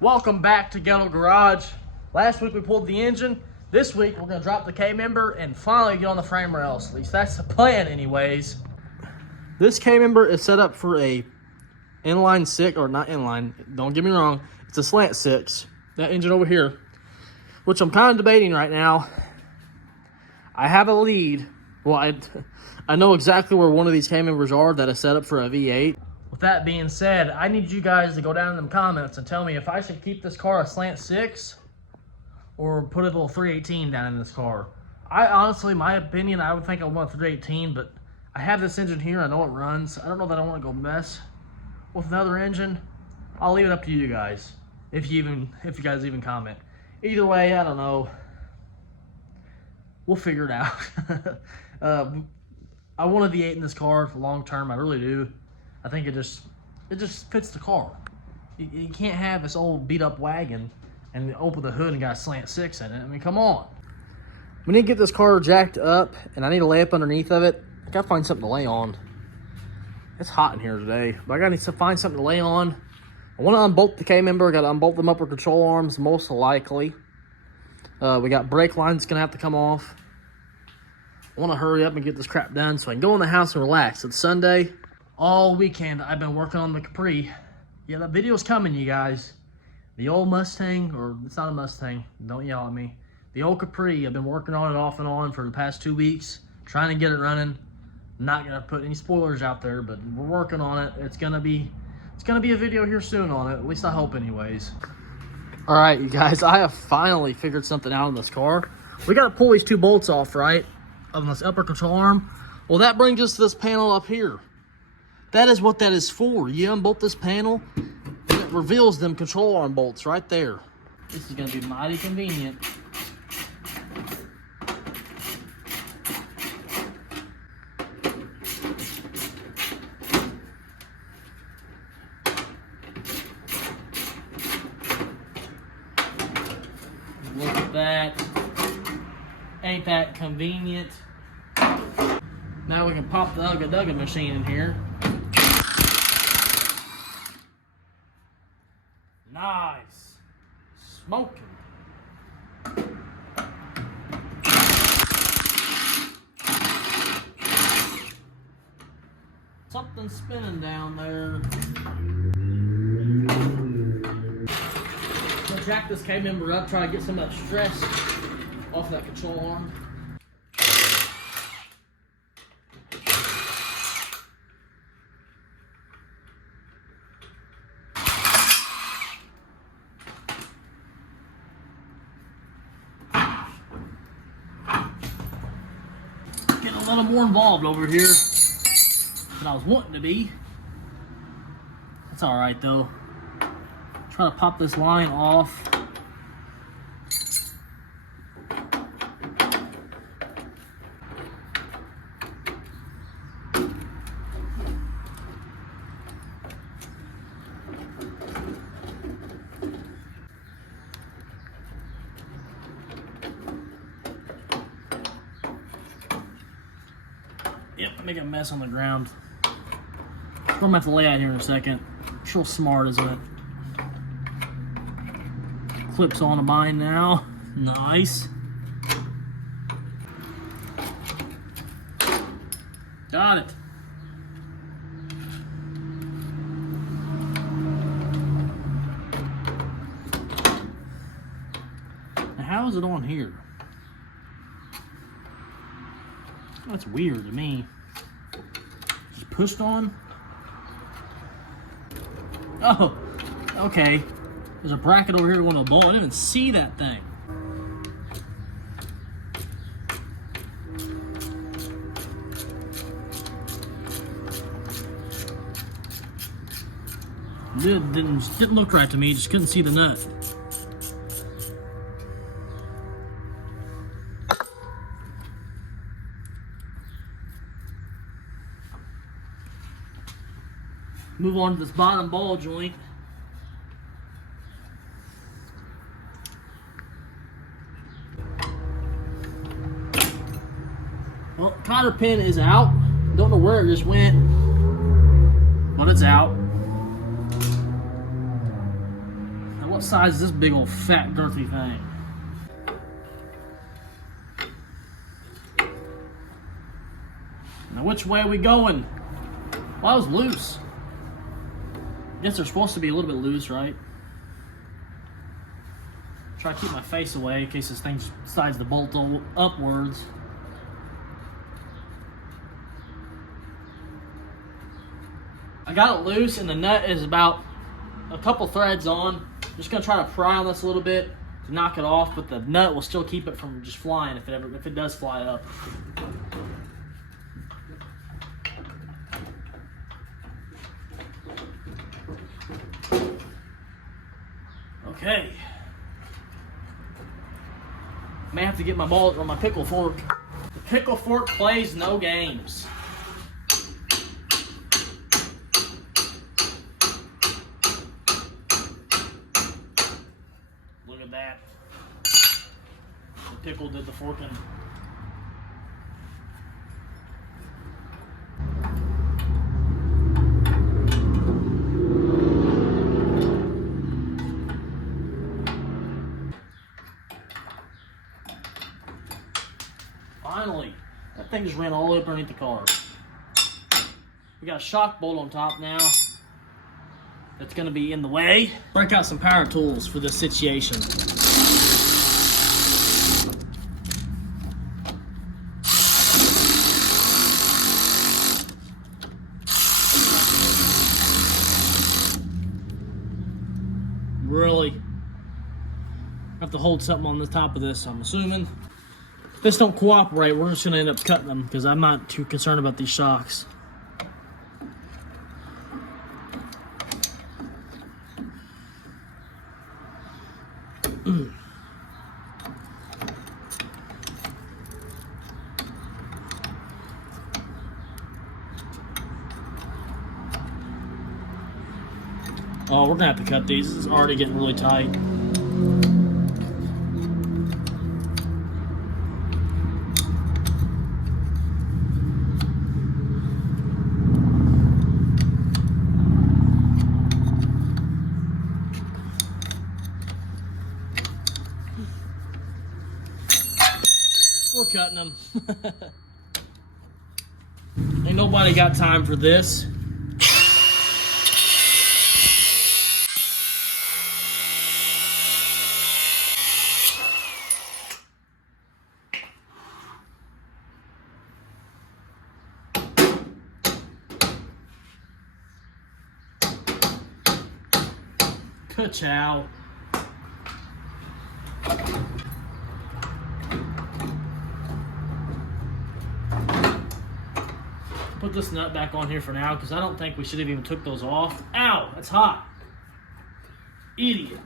Welcome back to Ghetto Garage. Last week we pulled the engine. This week we're gonna drop the K-member and finally get on the frame rails. At least that's the plan anyways. This K-member is set up for a inline six, or not inline, don't get me wrong. It's a slant six. That engine over here, which I'm kind of debating right now. I have a lead. Well, I know exactly where one of these K-members are that is set up for a V8. With that being said, I need you guys to go down in the comments and tell me if I should keep this car a slant 6 or put a little 318 down in this car. I honestly, my opinion, I would think I want a 318, but I have this engine here. I know it runs. I don't know that I want to go mess with another engine. I'll leave it up to you guys if you guys even comment. Either way, I don't know. We'll figure it out. I want a V8 in this car for long term. I really do. I think it just fits the car. You can't have this old beat up wagon and open the hood and got a slant 6 in it. I mean, come on. We need to get this car jacked up, and I need to lay up underneath of it. I gotta find something to lay on. It's hot in here today, but I gotta need to find something to lay on. I want to unbolt the K-member. I gotta unbolt them upper control arms, most likely. We got brake lines gonna have to come off. I want to hurry up and get this crap done so I can go in the house and relax. It's Sunday. All weekend I've been working on the Capri. Yeah, that video's coming, you guys. The old Mustang, or it's not a Mustang, don't yell at me. The old Capri, I've been working on it off and on for the past 2 weeks, trying to get it running. Not gonna put any spoilers out there, but we're working on it. It's gonna be a video here soon on it, at least I hope anyways. All right, you guys, I have finally figured something out in this car. We gotta pull these 2 bolts off, right, of this upper control arm. Well, that brings us to this panel up here. That is what that is for. You unbolt this panel, and it reveals them control arm bolts right there. This is gonna be mighty convenient. Look at that. Ain't that convenient? Now we can pop the Ugga Dugga machine in here. Nice. Smoking. Something's spinning down there. So jack this K-member up, try to get some of that stress off of that control arm. Getting a little more involved over here than I was wanting to be. That's all right though. Try to pop this line off. Yep, make a mess on the ground. I'm gonna have to lay out here in a second. It's real smart, isn't it? Clips onto mine now. Nice. Got it. Now, how is it on here? That's weird to me. Just pushed on. Oh, okay. There's a bracket over here going to a bolt. I didn't even see that thing. Didn't look right to me. Just couldn't see the nut. Move on to this bottom ball joint. Well, cotter pin is out. Don't know where it just went, but it's out. Now what size is this big old fat girthy thing? Now which way are we going? Well, I was loose. I guess they're supposed to be a little bit loose, right? Try to keep my face away in case this thing decides to bolt upwards. I got it loose and the nut is about a couple threads on. Just gonna try to pry on this a little bit to knock it off, but the nut will still keep it from just flying if it does fly up. Okay. May have to get my mullet or my pickle fork. The pickle fork plays no games. Look at that. The pickle did the forking. Finally, that thing just ran all the way up underneath the car. We got a shock bolt on top now. That's gonna be in the way. Break out some power tools for this situation. Really have to hold something on the top of this, I'm assuming. If this don't cooperate, we're just gonna end up cutting them because I'm not too concerned about these shocks. Oh, we're gonna have to cut these. This is already getting really tight. We're cutting them. Ain't nobody got time for this. Ka-chow. Put this nut back on here for now because I don't think we should have even took those off. Ow, that's hot. Idiot.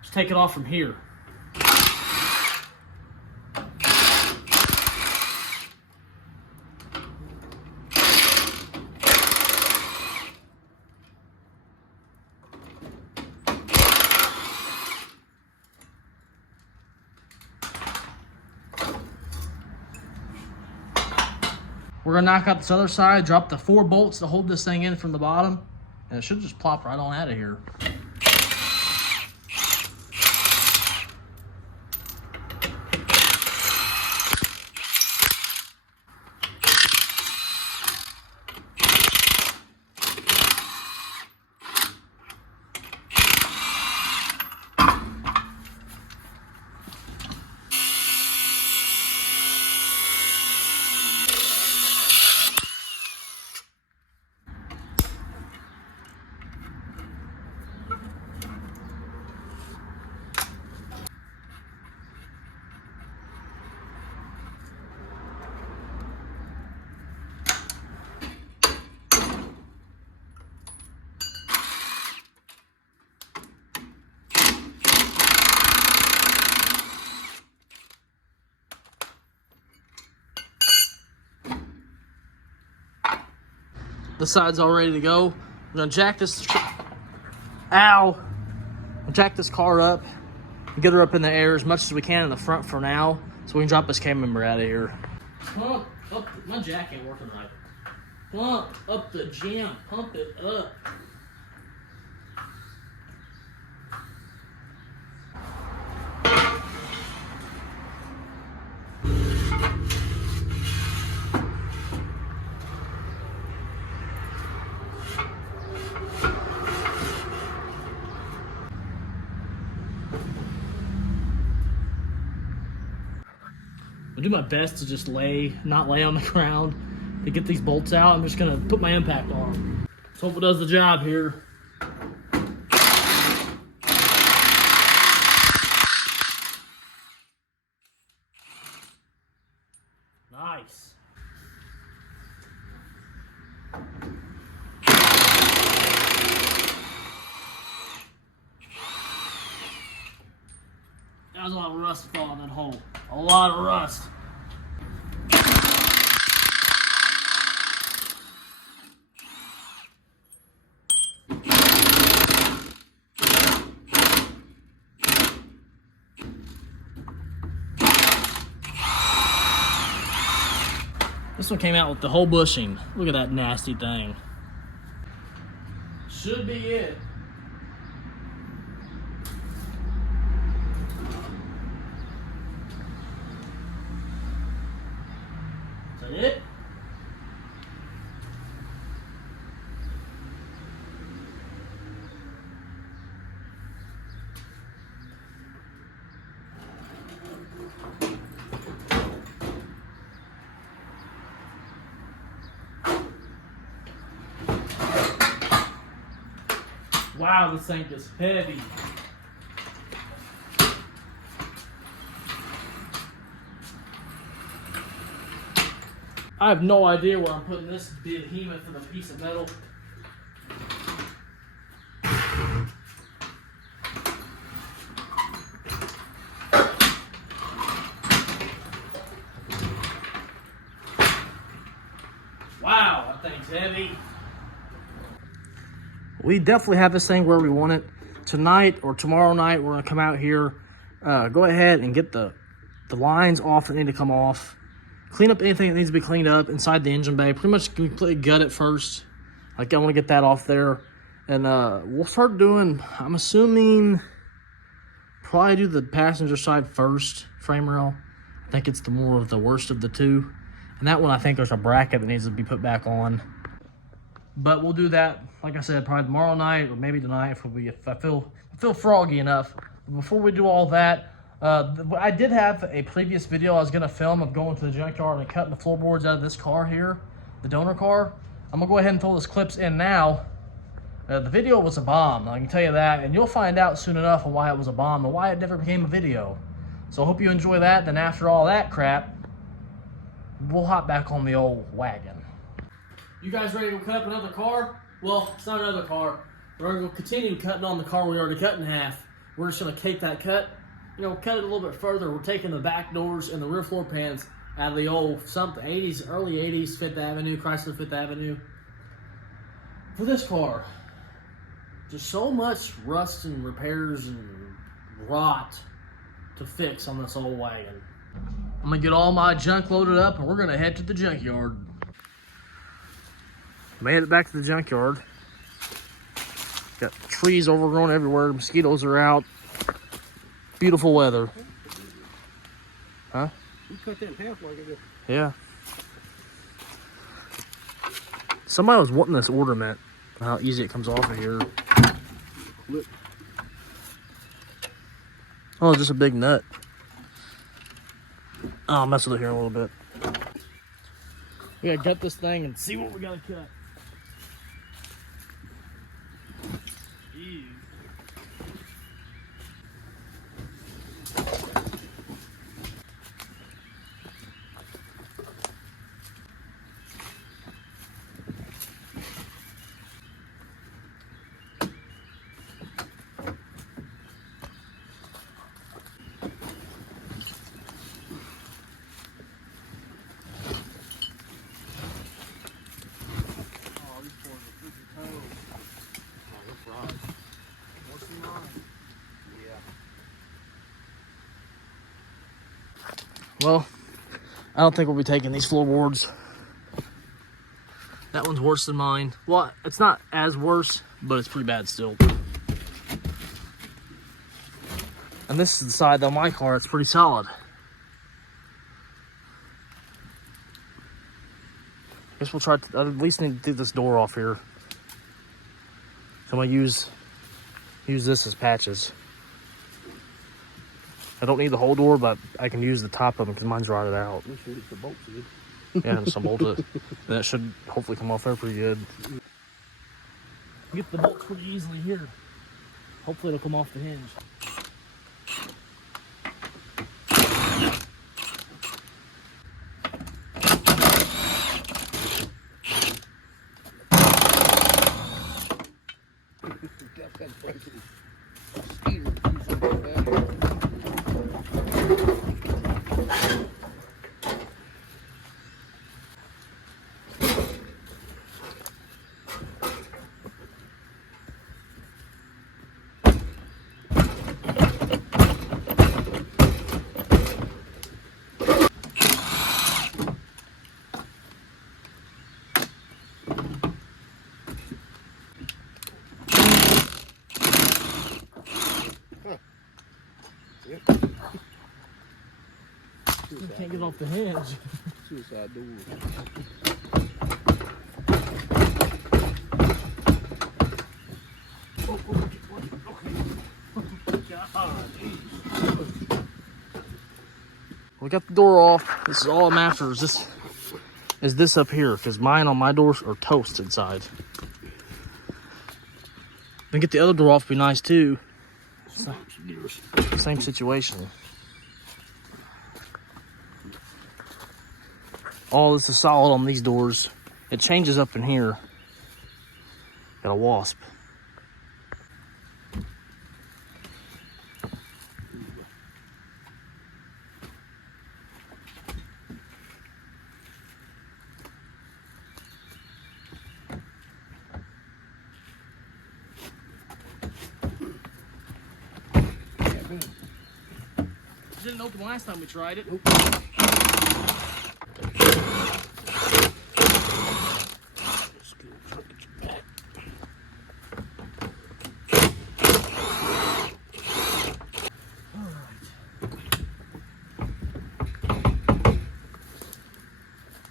Just take it off from here. We're gonna knock out this other side, drop the 4 bolts to hold this thing in from the bottom, and it should just plop right on out of here. The side's all ready to go. We're gonna jack this, jack this car up and get her up in the air as much as we can in the front for now, so we can drop this cam member out of here. Pump up, my jack ain't working right. Pump up the jam, pump it up. do my best to just not lay on the ground to get these bolts out. I'm just gonna put my impact on them. Let's hope it does the job here. Nice. That was a lot of rust falling in that hole. A lot of rust. This one came out with the whole bushing. Look at that nasty thing. Should be it. Is that it? Wow, this thing is heavy. I have no idea where I'm putting this behemoth of a piece of metal. Wow, that thing's heavy. We definitely have this thing where we want it. Tonight or tomorrow night, we're gonna come out here, go ahead and get the lines off that need to come off. Clean up anything that needs to be cleaned up inside the engine bay. Pretty much completely gut it first. Like, I wanna get that off there. And we'll start doing, I'm assuming, probably do the passenger side first, frame rail. I think it's the more of the worst of the two. And that one, I think there's a bracket that needs to be put back on. But we'll do that, like I said, probably tomorrow night or maybe tonight if I feel froggy enough. But before we do all that, I did have a previous video I was going to film of going to the junkyard and cutting the floorboards out of this car here, the donor car. I'm going to go ahead and throw those clips in now. The video was a bomb, I can tell you that, and you'll find out soon enough on why it was a bomb and why it never became a video. So I hope you enjoy that. Then after all that crap, we'll hop back on the old wagon. You guys ready to cut up another car? Well, it's not another car. We're going to continue cutting on the car we already cut in half. We're just going to take that cut, cut it a little bit further. We're taking the back doors and the rear floor pans out of the old early 80s Fifth Avenue, Chrysler Fifth Avenue. For this car, just so much rust and repairs and rot to fix on this old wagon. I'm going to get all my junk loaded up and we're going to head to the junkyard. Made it back to the junkyard. Got trees overgrown everywhere. Mosquitoes are out. Beautiful weather. Huh? You cut that in half like it. Yeah. Somebody was wanting this ornament. How easy it comes off of here. Oh, just a big nut. I'll mess with it here a little bit. We gotta gut this thing and see what we gotta cut. Ew. Well, I don't think we'll be taking these floorboards. That one's worse than mine. Well, it's not as worse, but it's pretty bad still. And this is the side of my car, it's pretty solid. Guess we'll try to, at least need to take this door off here. So I'm gonna use this as patches. I don't need the whole door, but I can use the top of them because mine's rotted out. We should get the bolts in. Yeah, and some bolt it. That should hopefully come off there pretty good. Get the bolts pretty easily here. Hopefully it'll come off the hinge. You can't get off the hinge. Suicide door. We got the door off. This is all I'm after. Is this up here? Because mine on my doors are toast inside. Then get the other door off. Be nice too. Same situation. All this is solid on these doors. It changes up in here. Got a wasp. Didn't open last time we tried it. Nope.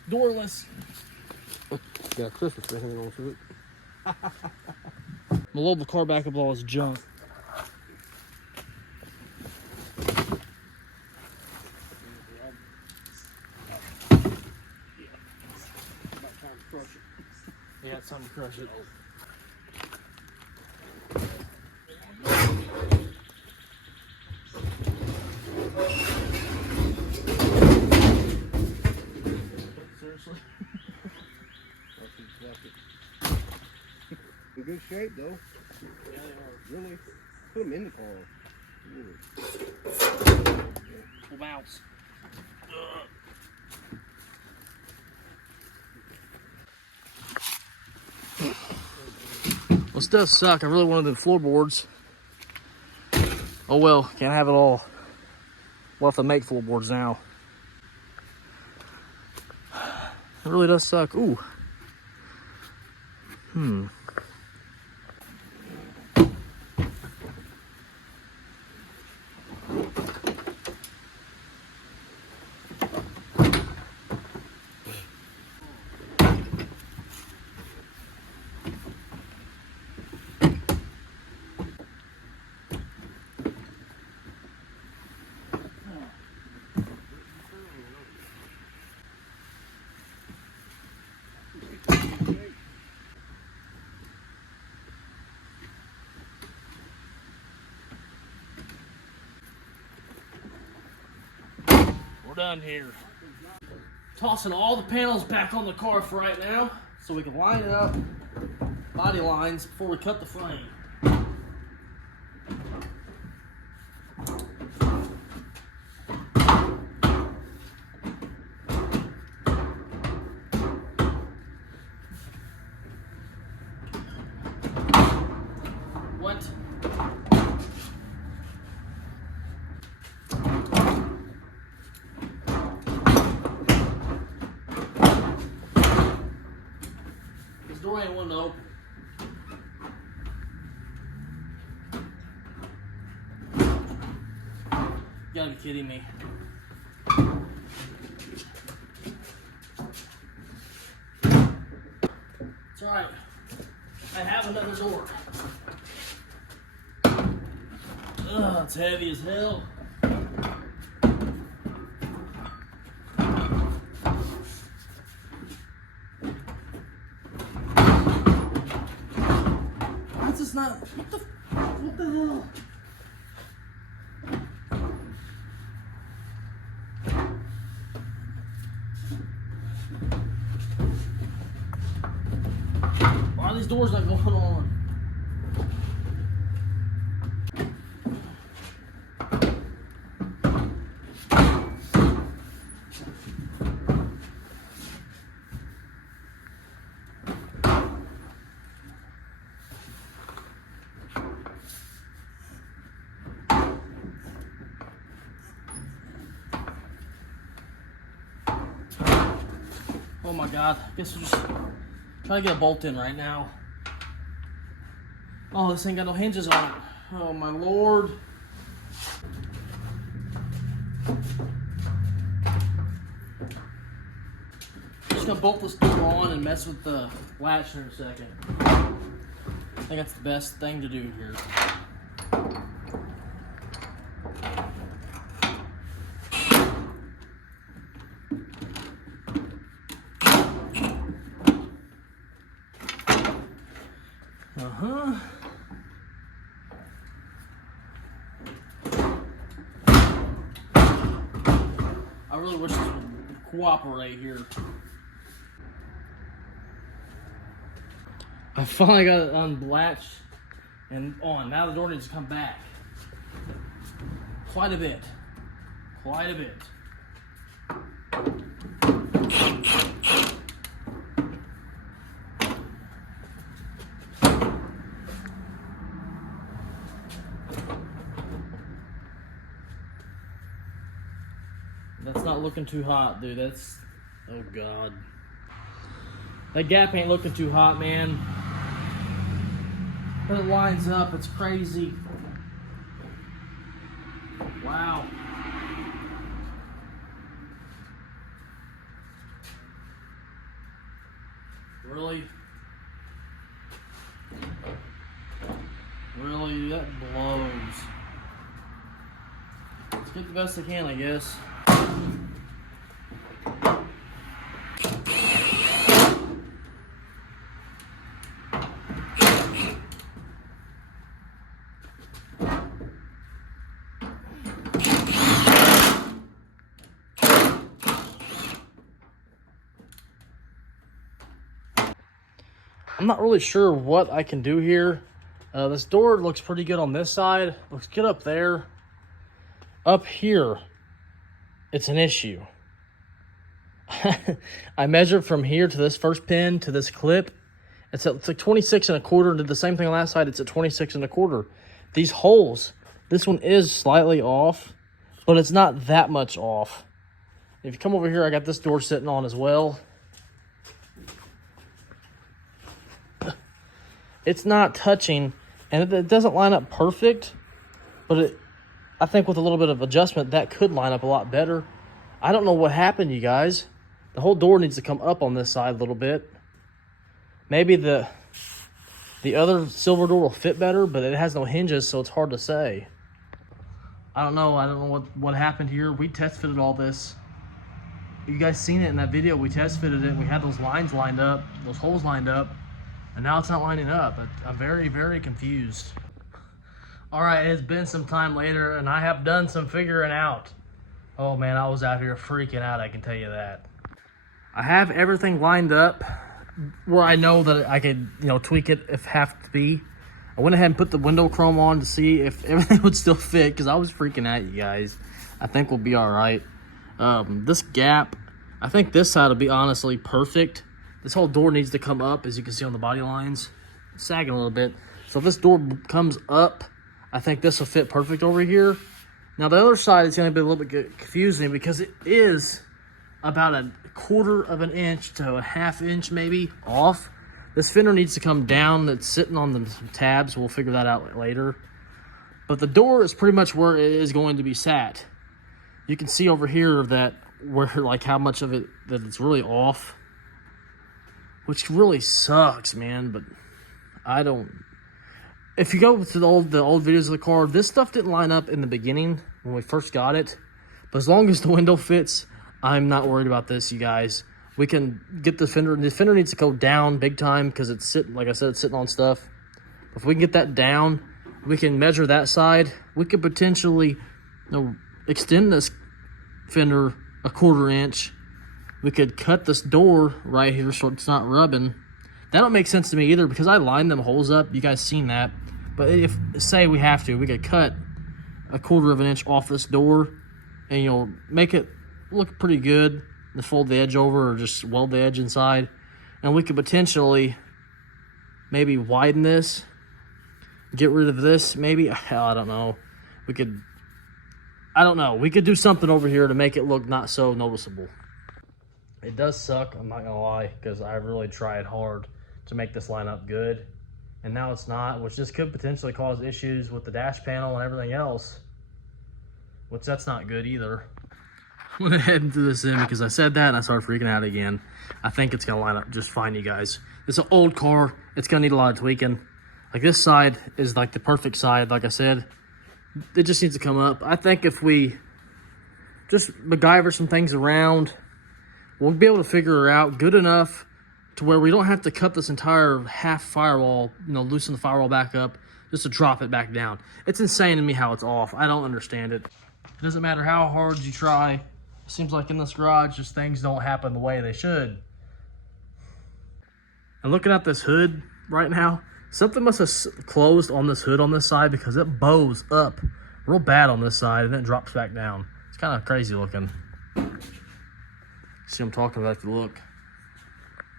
Doorless. Got a Christmas tree hanging on to it. My load the car back up with all this junk. Yeah, it's time to crush it. Seriously? In good shape though. Yeah, they are. Really. Put them in the car. Really. We'll bounce. Well, this does suck. I really wanted the floorboards. Oh well, can't have it all. We'll have to make floorboards now. It really does suck. Ooh. We're done here. Tossing all the panels back on the car for right now so we can line it up, body lines, before we cut the frame. What? This door ain't one to open. You gotta be kidding me. It's alright. I have another door. Ugh, it's heavy as hell. What the hell? Why are these doors not going on? Oh my God, I guess we're just trying to get a bolt in right now. Oh, this ain't got no hinges on it. Oh my Lord. Just gonna bolt this door on and mess with the latch in a second. I think that's the best thing to do here. I really wish this would cooperate here. I finally got it unlatched and on. Now the door needs to come back. Quite a bit. Quite a bit. That's not looking too hot, dude. That's, oh God. That gap ain't looking too hot, man. But it lines up, it's crazy. Wow. Really? Really, that blows. Let's get the best I can, I guess. I'm not really sure what I can do here. This door looks pretty good on this side. Looks good up there. Up here, it's an issue. I measured from here to this first pin to this clip. It's like 26 and a quarter. Did the same thing last side. It's at 26 and a quarter. These holes, this one is slightly off, but it's not that much off. If you come over here, I got this door sitting on as well. It's not touching, and it doesn't line up perfect, but I think with a little bit of adjustment, that could line up a lot better. I don't know what happened, you guys. The whole door needs to come up on this side a little bit. Maybe the other silver door will fit better, but it has no hinges, so it's hard to say. I don't know what happened here. We test fitted all this. You guys seen it in that video. We test fitted it. We had those lines lined up, those holes lined up. And now it's not lining up. I'm very, very confused. All right, it's been some time later, and I have done some figuring out. Oh man, I was out here freaking out, I can tell you that. I have everything lined up where I know that I could, tweak it if have to be. I went ahead and put the window chrome on to see if everything would still fit, because I was freaking out, you guys. I think we'll be all right. This gap, I think this side will be honestly perfect. This whole door needs to come up, as you can see on the body lines. It's sagging a little bit. So if this door comes up, I think this will fit perfect over here. Now the other side is going to be a little bit confusing because it is about a quarter of an inch to a half inch maybe off. This fender needs to come down. That's sitting on the tabs. We'll figure that out later. But the door is pretty much where it is going to be sat. You can see over here that where how much of it that it's really off. Which really sucks, man, but I don't... If you go to the old videos of the car, this stuff didn't line up in the beginning when we first got it. But as long as the window fits, I'm not worried about this, you guys. We can get the fender. The fender needs to go down big time because it's sitting, like I said, it's sitting on stuff. If we can get that down, we can measure that side. We could potentially extend this fender a 1/4 inch. We could cut this door right here so it's not rubbing. That don't make sense to me either because I lined them holes up. You guys seen that. But if, say we have to, we could cut a 1/4 inch off this door and, make it look pretty good. And fold the edge over or just weld the edge inside. And we could potentially maybe widen this. Get rid of this, maybe. Hell, I don't know. We could do something over here to make it look not so noticeable. It does suck, I'm not gonna lie, because I really tried hard to make this line up good. And now it's not, which this could potentially cause issues with the dash panel and everything else. Which that's not good either. I'm gonna head and do this in because I said that and I started freaking out again. I think it's gonna line up just fine, you guys. It's an old car, it's gonna need a lot of tweaking. Like this side is like the perfect side, like I said. It just needs to come up. I think if we just MacGyver some things around, we'll be able to figure it out good enough to where we don't have to cut this entire half firewall, loosen the firewall back up just to drop it back down. It's insane to me how it's off. I don't understand it. It doesn't matter how hard you try. It seems like in this garage, just things don't happen the way they should. And looking at this hood right now, something must have closed on this hood on this side because it bows up real bad on this side and then it drops back down. It's kind of crazy looking. See what I'm talking about? If you look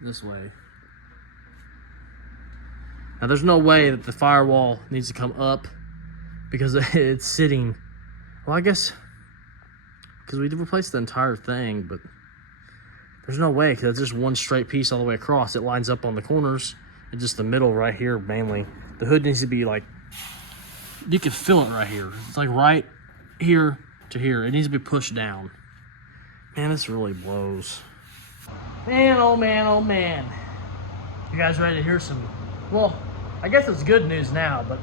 this way. Now there's no way that the firewall needs to come up because it's sitting. Well, I guess because we did replace the entire thing, but there's no way because it's just one straight piece all the way across. It lines up on the corners and just the middle right here mainly. The hood needs to be like, you can feel it right here. It's like right here to here. It needs to be pushed down. Man, this really blows. Man, oh man, oh man. You guys ready to hear some, well, I guess it's good news now, but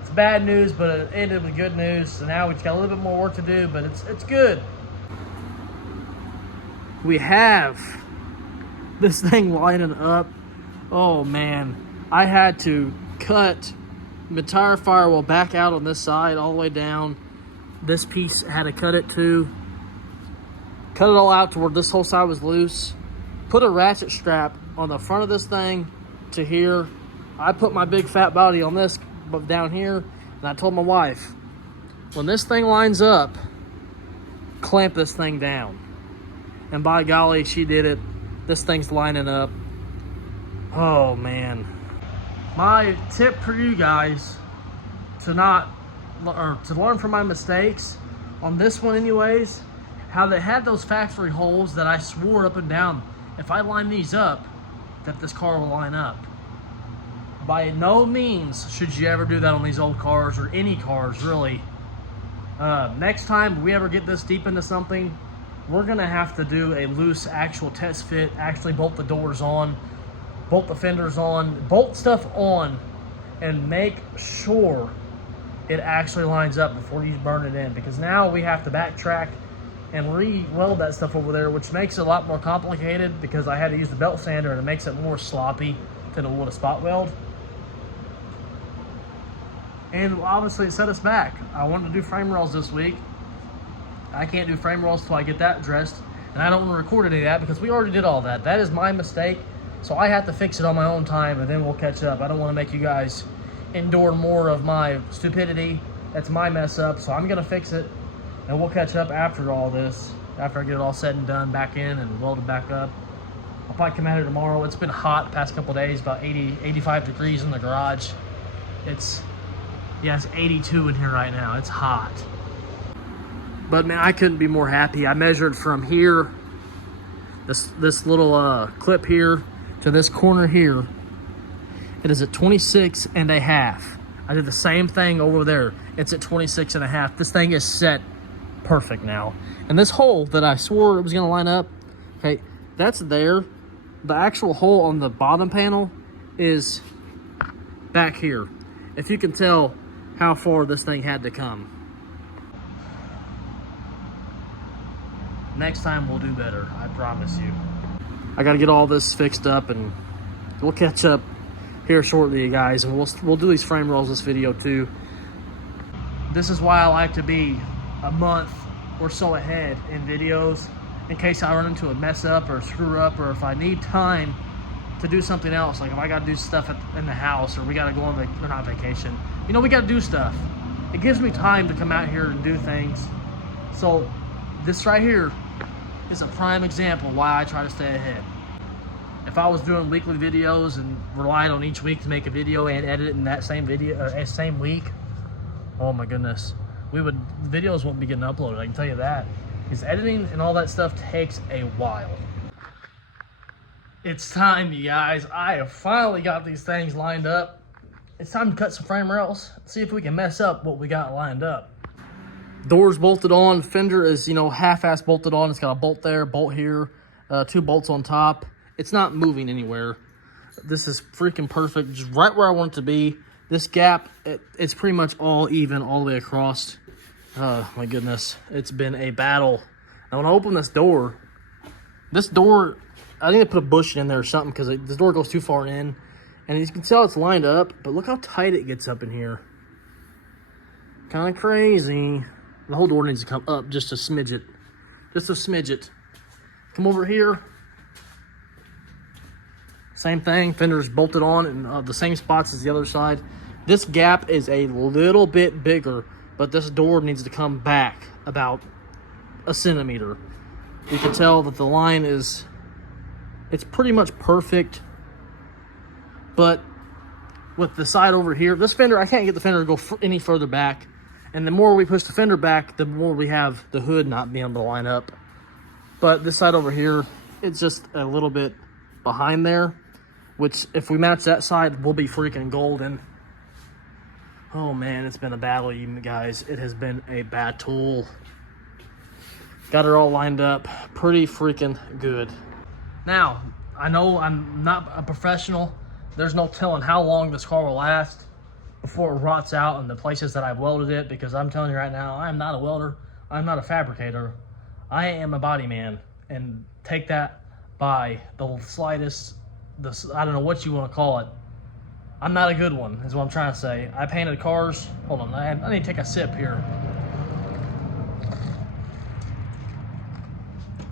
it's bad news, but it ended with good news. So now we've got a little bit more work to do, but it's good. We have this thing lining up. Oh man, I had to cut the entire firewall back out on this side all the way down. This piece had to cut it too. Cut it all out to where this whole side was loose. Put a ratchet strap on the front of this thing to here. I put my big fat body on this down here, and I told my wife, when this thing lines up, clamp this thing down. And by golly, she did it. This thing's lining up. Oh man. My tip for you guys to learn from my mistakes on this one anyways, how they had those factory holes that I swore up and down, if I line these up, that this car will line up. By no means should you ever do that on these old cars or any cars really. Next time we ever get this deep into something, we're gonna have to do a loose actual test fit, actually bolt the doors on, bolt the fenders on, bolt stuff on, and make sure it actually lines up before you burn it in, because now we have to backtrack and re-weld that stuff over there, which makes it a lot more complicated because I had to use the belt sander and it makes it more sloppy than it would a spot weld. And obviously it set us back. I wanted to do frame rails this week. I can't do frame rails till I get that dressed, and I don't want to record any of that because we already did all that. That is my mistake, so I have to fix it on my own time, and then we'll catch up. I don't want to make you guys endure more of my stupidity. That's my mess up, so I'm gonna fix it, and we'll catch up after all this, after I get it all said and done back in and welded back up. I'll probably come out here tomorrow. It's been hot the past couple days, about 80, 85 degrees in the garage. It's 82 in here right now. It's hot. But man, I couldn't be more happy. I measured from here, this little clip here, to this corner here. It is at 26 and a half. I did the same thing over there. It's at 26 and a half. This thing is set perfect now. And this hole that I swore it was gonna line up, okay, that's there. The actual hole on the bottom panel is back here. If you can tell how far this thing had to come. Next time we'll do better, I promise you. I gotta get all this fixed up and we'll catch up here shortly, you guys, and we'll do these frame rails this video too. This is why I like to be a month or so ahead in videos, in case I run into a mess up or screw up, or if I need time to do something else, like if I got to do stuff in the house, or we got to go on or not vacation, you know, we got to do stuff. It gives me time to come out here and do things. So this right here is a prime example why I try to stay ahead. If I was doing weekly videos and relied on each week to make a video and edit it in that same video, same week, oh my goodness, videos won't be getting uploaded, I can tell you that. Because editing and all that stuff takes a while. It's time, you guys. I have finally got these things lined up. It's time to cut some frame rails, see if we can mess up what we got lined up. Doors bolted on, fender is, you know, half-ass bolted on. It's got a bolt there, bolt here, 2 bolts on top. It's not moving anywhere. This is freaking perfect, just right where I want it to be. This gap, it's pretty much all even all the way across. Oh my goodness, it's been a battle. Now when I open this door, I need to put a bushing in there or something, because this door goes too far in. And you can tell it's lined up, but look how tight it gets up in here. Kind of crazy. The whole door needs to come up just a smidget. Just a smidget. Come over here. Same thing, fender's bolted on in the same spots as the other side. This gap is a little bit bigger, but this door needs to come back about a centimeter. You can tell that the line it's pretty much perfect. But with the side over here, this fender, I can't get the fender to go any further back. And the more we push the fender back, the more we have the hood not being able to line up. But this side over here, it's just a little bit behind there, which if we match that side, we'll be freaking golden. Oh man, it's been a battle, you guys. It has been a battle. Got it all lined up pretty freaking good. Now, I know I'm not a professional. There's no telling how long this car will last before it rots out in the places that I've welded it, because I'm telling you right now, I'm not a welder. I'm not a fabricator. I am a body man, and take that by the slightest, I don't know what you want to call it. I'm not a good one, is what I'm trying to say. I painted cars. Hold on, I need to take a sip here.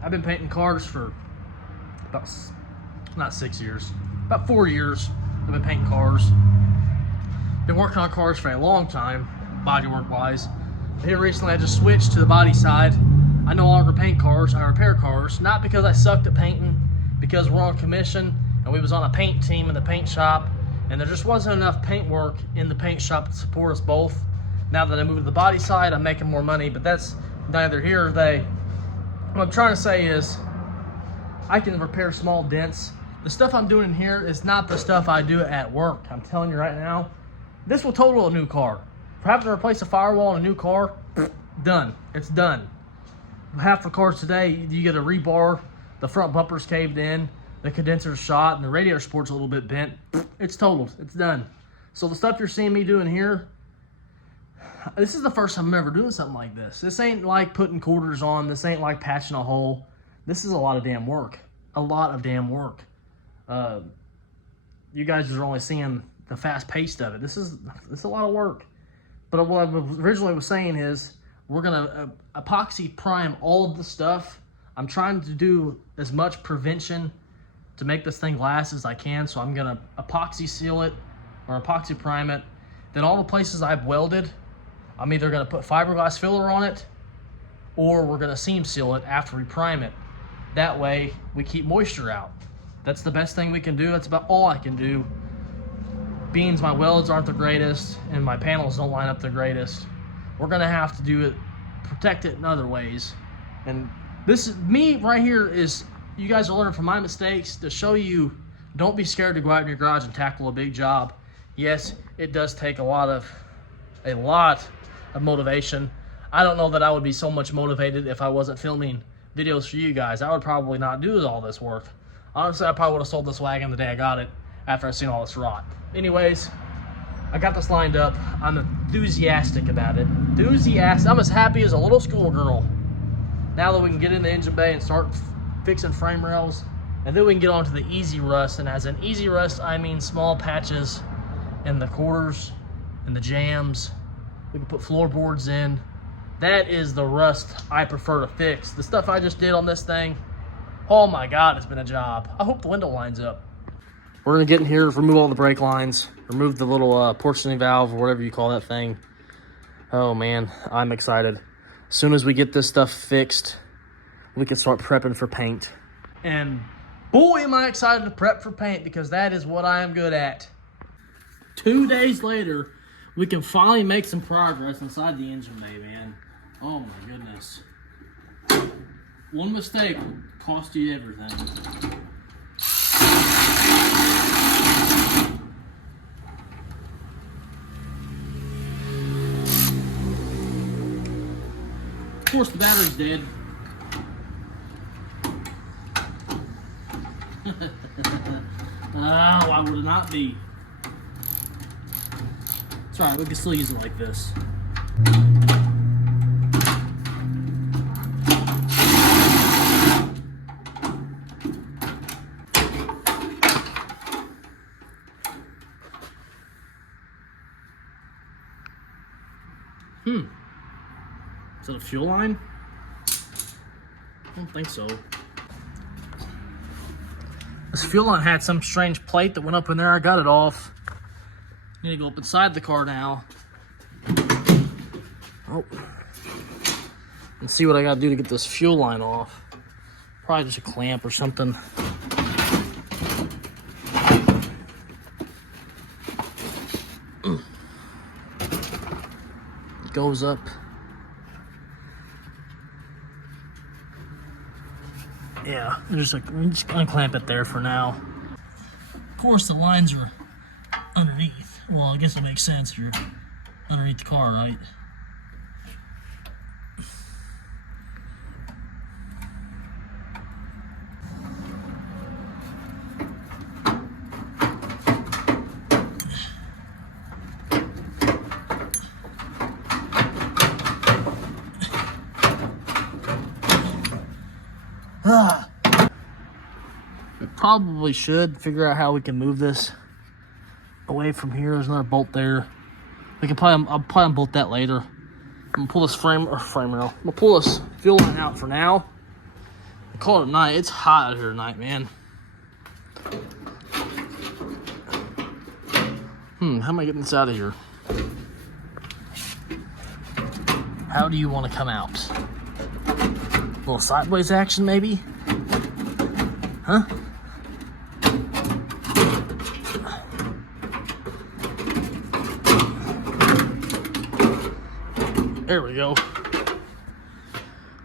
I've been painting cars for about, not 6 years, about 4 years. I've been painting cars. Been working on cars for a long time, bodywork wise. Here recently I just switched to the body side. I no longer paint cars, I repair cars. Not because I sucked at painting, because we're on commission and we was on a paint team in the paint shop, and there just wasn't enough paint work in the paint shop to support us both. Now that I moved to the body side, I'm making more money, but that's neither here nor there. What I'm trying to say is, I can repair small dents. The stuff I'm doing in here is not the stuff I do at work. I'm telling you right now, this will total a new car. For having to replace a firewall in a new car, done. It's done. Half the cars today, you get a rebar, the front bumper's caved in, the condenser's shot, and the radiator support's a little bit bent. It's totaled. It's done. So the stuff you're seeing me doing here, this is the first time I'm ever doing something like this. This ain't like putting quarters on. This ain't like patching a hole. This is a lot of damn work. A lot of damn work. You guys are only seeing the fast pace of it. This is a lot of work. But what I originally was saying is, we're gonna epoxy prime all of the stuff. I'm trying to do as much prevention to make this thing last as I can. So I'm gonna epoxy seal it or epoxy prime it. Then all the places I've welded, I'm either gonna put fiberglass filler on it, or we're gonna seam seal it after we prime it. That way we keep moisture out. That's the best thing we can do. That's about all I can do. Beans, my welds aren't the greatest, and my panels don't line up the greatest. We're gonna have to do it, protect it in other ways. And this is me right here. Is you guys are learning from my mistakes to show you, don't be scared to go out in your garage and tackle a big job. Yes, it does take a lot of motivation. I don't know that I would be so much motivated if I wasn't filming videos for you guys. I would probably not do all this work. Honestly, I probably would have sold this wagon the day I got it after I seen all this rot. Anyways, I got this lined up. I'm enthusiastic about it. Enthusiastic. I'm as happy as a little schoolgirl. Now that we can get in the engine bay and start fixing frame rails, And then we can get on to the easy rust. And as an easy rust, I mean small patches in the quarters and the jams. We can put floorboards in. That is the rust I prefer to fix. The stuff I just did on this thing, oh my God, it's been a job. I hope the window lines up. We're gonna get in here, remove all the brake lines, remove the little portioning valve or whatever you call that thing. Oh man, I'm excited. As soon as we get this stuff fixed, we can start prepping for paint. And boy, am I excited to prep for paint, because that is what I am good at. 2 days later, we can finally make some progress inside the engine bay, man. Oh my goodness. One mistake will cost you everything. Of course, the battery's dead. Why would it not be? It's alright, we can still use it like this. Is that a fuel line? I don't think so. This fuel line had some strange plate that went up in there. I got it off. Need to go up inside the car now. Oh. And see what I gotta do to get this fuel line off. Probably just a clamp or something. It goes up. Yeah, just unclamp it there for now. Of course, the lines are underneath. Well, I guess it makes sense. You're underneath the car, right? We probably should figure out how we can move this away from here. There's another bolt there. I'll probably unbolt that later. I'm gonna pull this frame rail. I'm gonna pull this fuel line out for now. I call it a night. It's hot out here tonight, man. How am I getting this out of here? How do you want to come out? A little sideways action, maybe? Huh? There we go.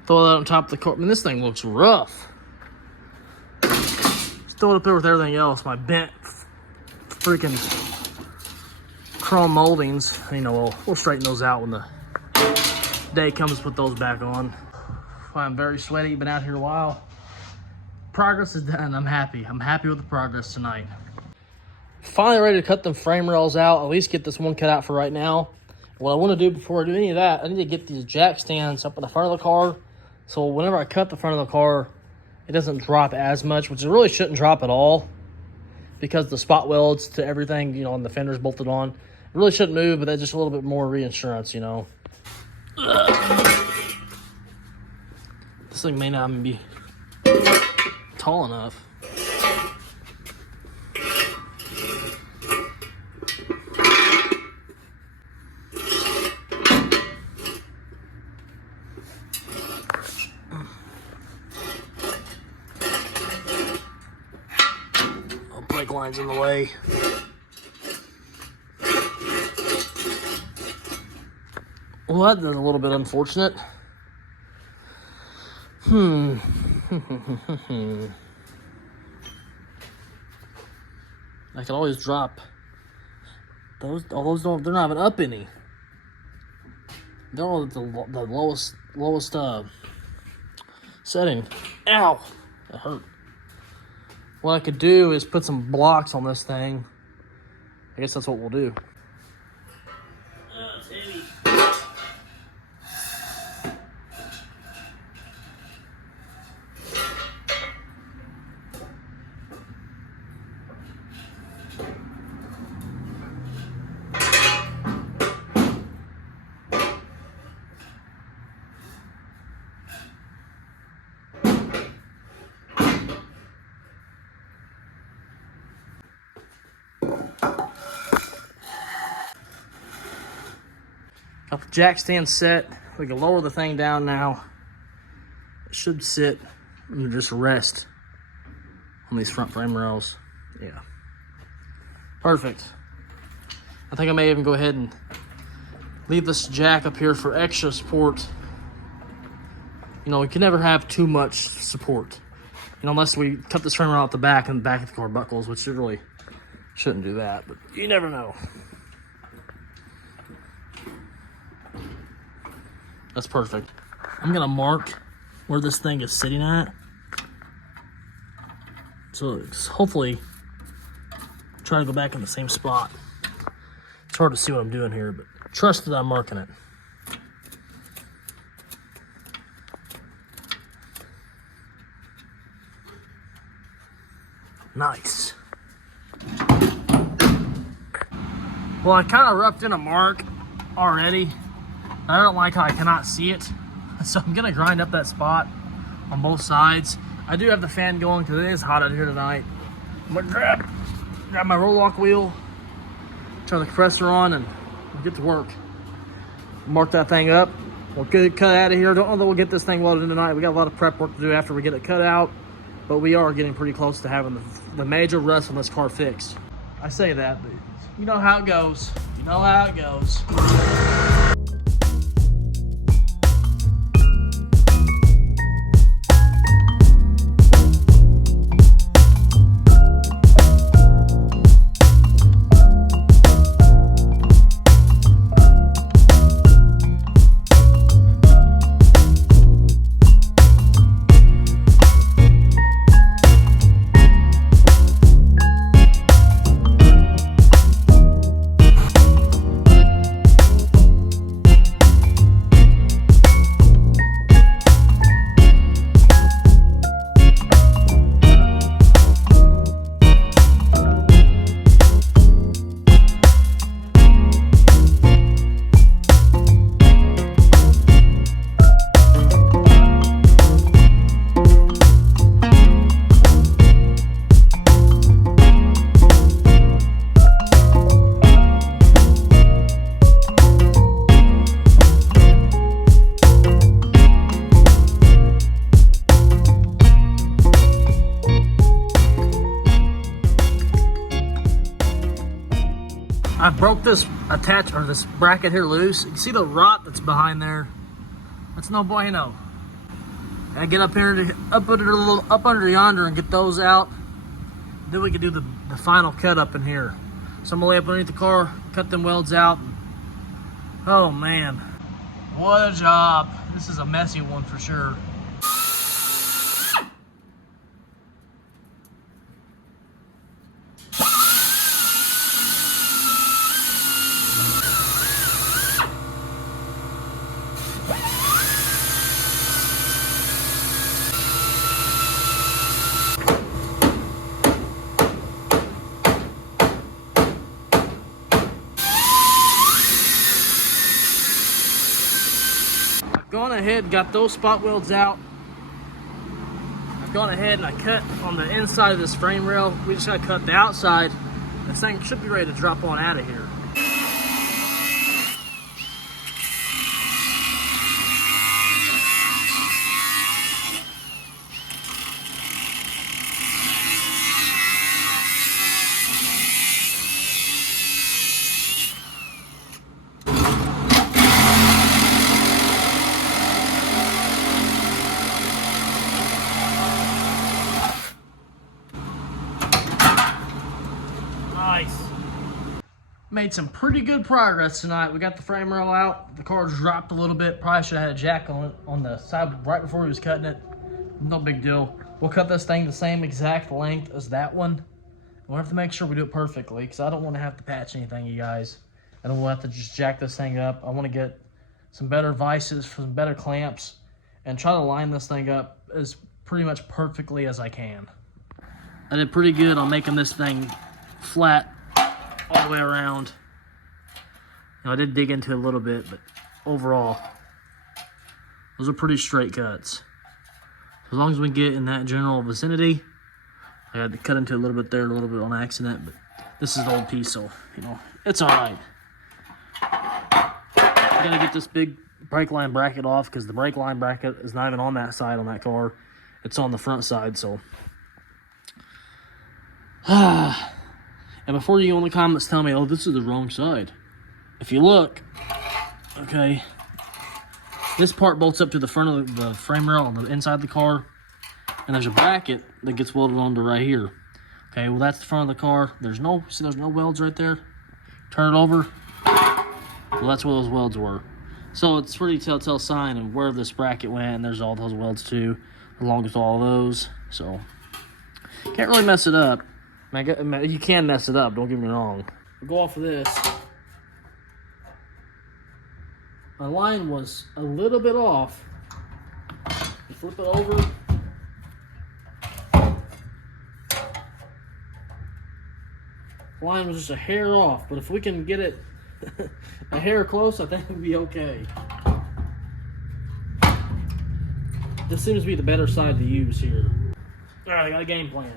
Throw that on top of the car. I mean, this thing looks rough. Just throw it up there with everything else. My bent freaking chrome moldings. You know, we'll straighten those out when the day comes to put those back on. I'm very sweaty. Been out here a while. Progress is done. I'm happy. I'm happy with the progress tonight. Finally ready to cut them frame rails out. At least get this one cut out for right now. What I want to do before I do any of that, I need to get these jack stands up in the front of the car. So whenever I cut the front of the car, it doesn't drop as much, which it really shouldn't drop at all, because the spot welds to everything, you know, and the fender's bolted on. It really shouldn't move, but that's just a little bit more reinsurance, you know. This thing may not even be tall enough. Brake line's in the way. Well, that is a little bit unfortunate. I could always drop those. All those don't. They're not even up any. They're all at the lowest setting. Ow! That hurt. What I could do is put some blocks on this thing. I guess that's what we'll do. It's heavy. Got the jack stand set. We can lower the thing down now. It should sit and just rest on these front frame rails. Yeah. Perfect. I think I may even go ahead and leave this jack up here for extra support. You know, we can never have too much support. You know, unless we cut this frame rail out the back and the back of the car buckles, which you really shouldn't do that, but you never know. That's perfect. I'm gonna mark where this thing is sitting at. So it's hopefully try to go back in the same spot. It's hard to see what I'm doing here, but trust that I'm marking it. Nice. Well, I kind of roughed in a mark already. I don't like how I cannot see it. So I'm gonna grind up that spot on both sides. I do have the fan going because it is hot out here tonight. I'm gonna grab my roll lock wheel, turn the compressor on, and we'll get to work. Mark that thing up. We'll get it cut out of here. Don't know that we'll get this thing welded in tonight. We got a lot of prep work to do after we get it cut out, but we are getting pretty close to having the major rust on this car fixed. I say that, but you know how it goes. You know how it goes. I broke this this bracket here loose. You can see the rot that's behind there. That's no bueno. I get up here up under yonder and get those out. Then we can do the final cut up in here. So I'm gonna lay up underneath the car, cut them welds out. Oh man, what a job. This is a messy one for sure. Gone ahead and got those spot welds out. I've gone ahead and I cut on the inside of this frame rail. We just gotta cut the outside. This thing should be ready to drop on out of here. Nice. Made some pretty good progress tonight. We got the frame rail out. The car dropped a little bit. Probably should have had a jack on it on the side right before he was cutting it. No big deal. We'll cut this thing the same exact length as that one. We'll have to make sure we do it perfectly because I don't want to have to patch anything, you guys. I don't want to have to just jack this thing up. I want to get some better vices, some better clamps, and try to line this thing up as pretty much perfectly as I can. I did pretty good on making this thing flat all the way around. You know, I did dig into it a little bit, but overall, those are pretty straight cuts. As long as we get in that general vicinity, I had to cut into a little bit there, a little bit on accident, but this is an old piece, so, you know, it's all right. gotta get this big brake line bracket off because the brake line bracket is not even on that side on that car. It's on the front side, so. And before you go in the comments tell me, oh, this is the wrong side. If you look, okay, this part bolts up to the front of the frame rail on the inside of the car, and there's a bracket that gets welded onto right here. Okay, well that's the front of the car. There's no welds right there. Turn it over. Well, that's where those welds were. So it's a pretty telltale sign of where this bracket went, and there's all those welds too, along with all those. So can't really mess it up. You can mess it up, don't get me wrong. We'll go off of this. My line was a little bit off. You flip it over. Line was just a hair off, but if we can get it a hair close, I think we'll be okay. This seems to be the better side to use here. Alright, I got a game plan.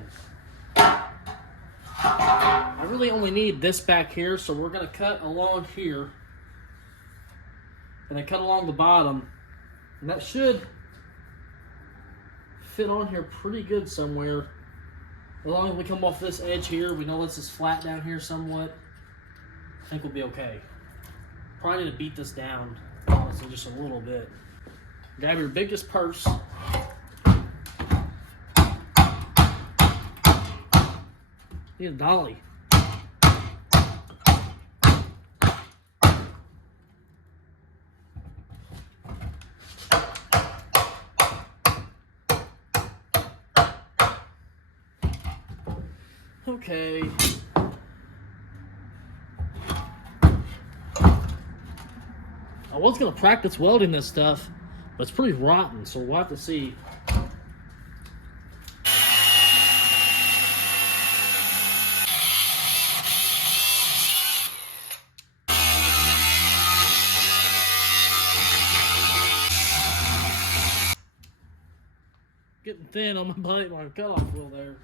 I really only need this back here, so we're going to cut along here. And then cut along the bottom. And that should fit on here pretty good somewhere. As long as we come off this edge here, we know this is flat down here somewhat. I think we'll be okay. Probably need to beat this down, honestly, just a little bit. Grab your biggest purse. Need a dolly. Okay. I was going to practice welding this stuff, but it's pretty rotten, so we'll have to see. Getting thin on my cutoff wheel there.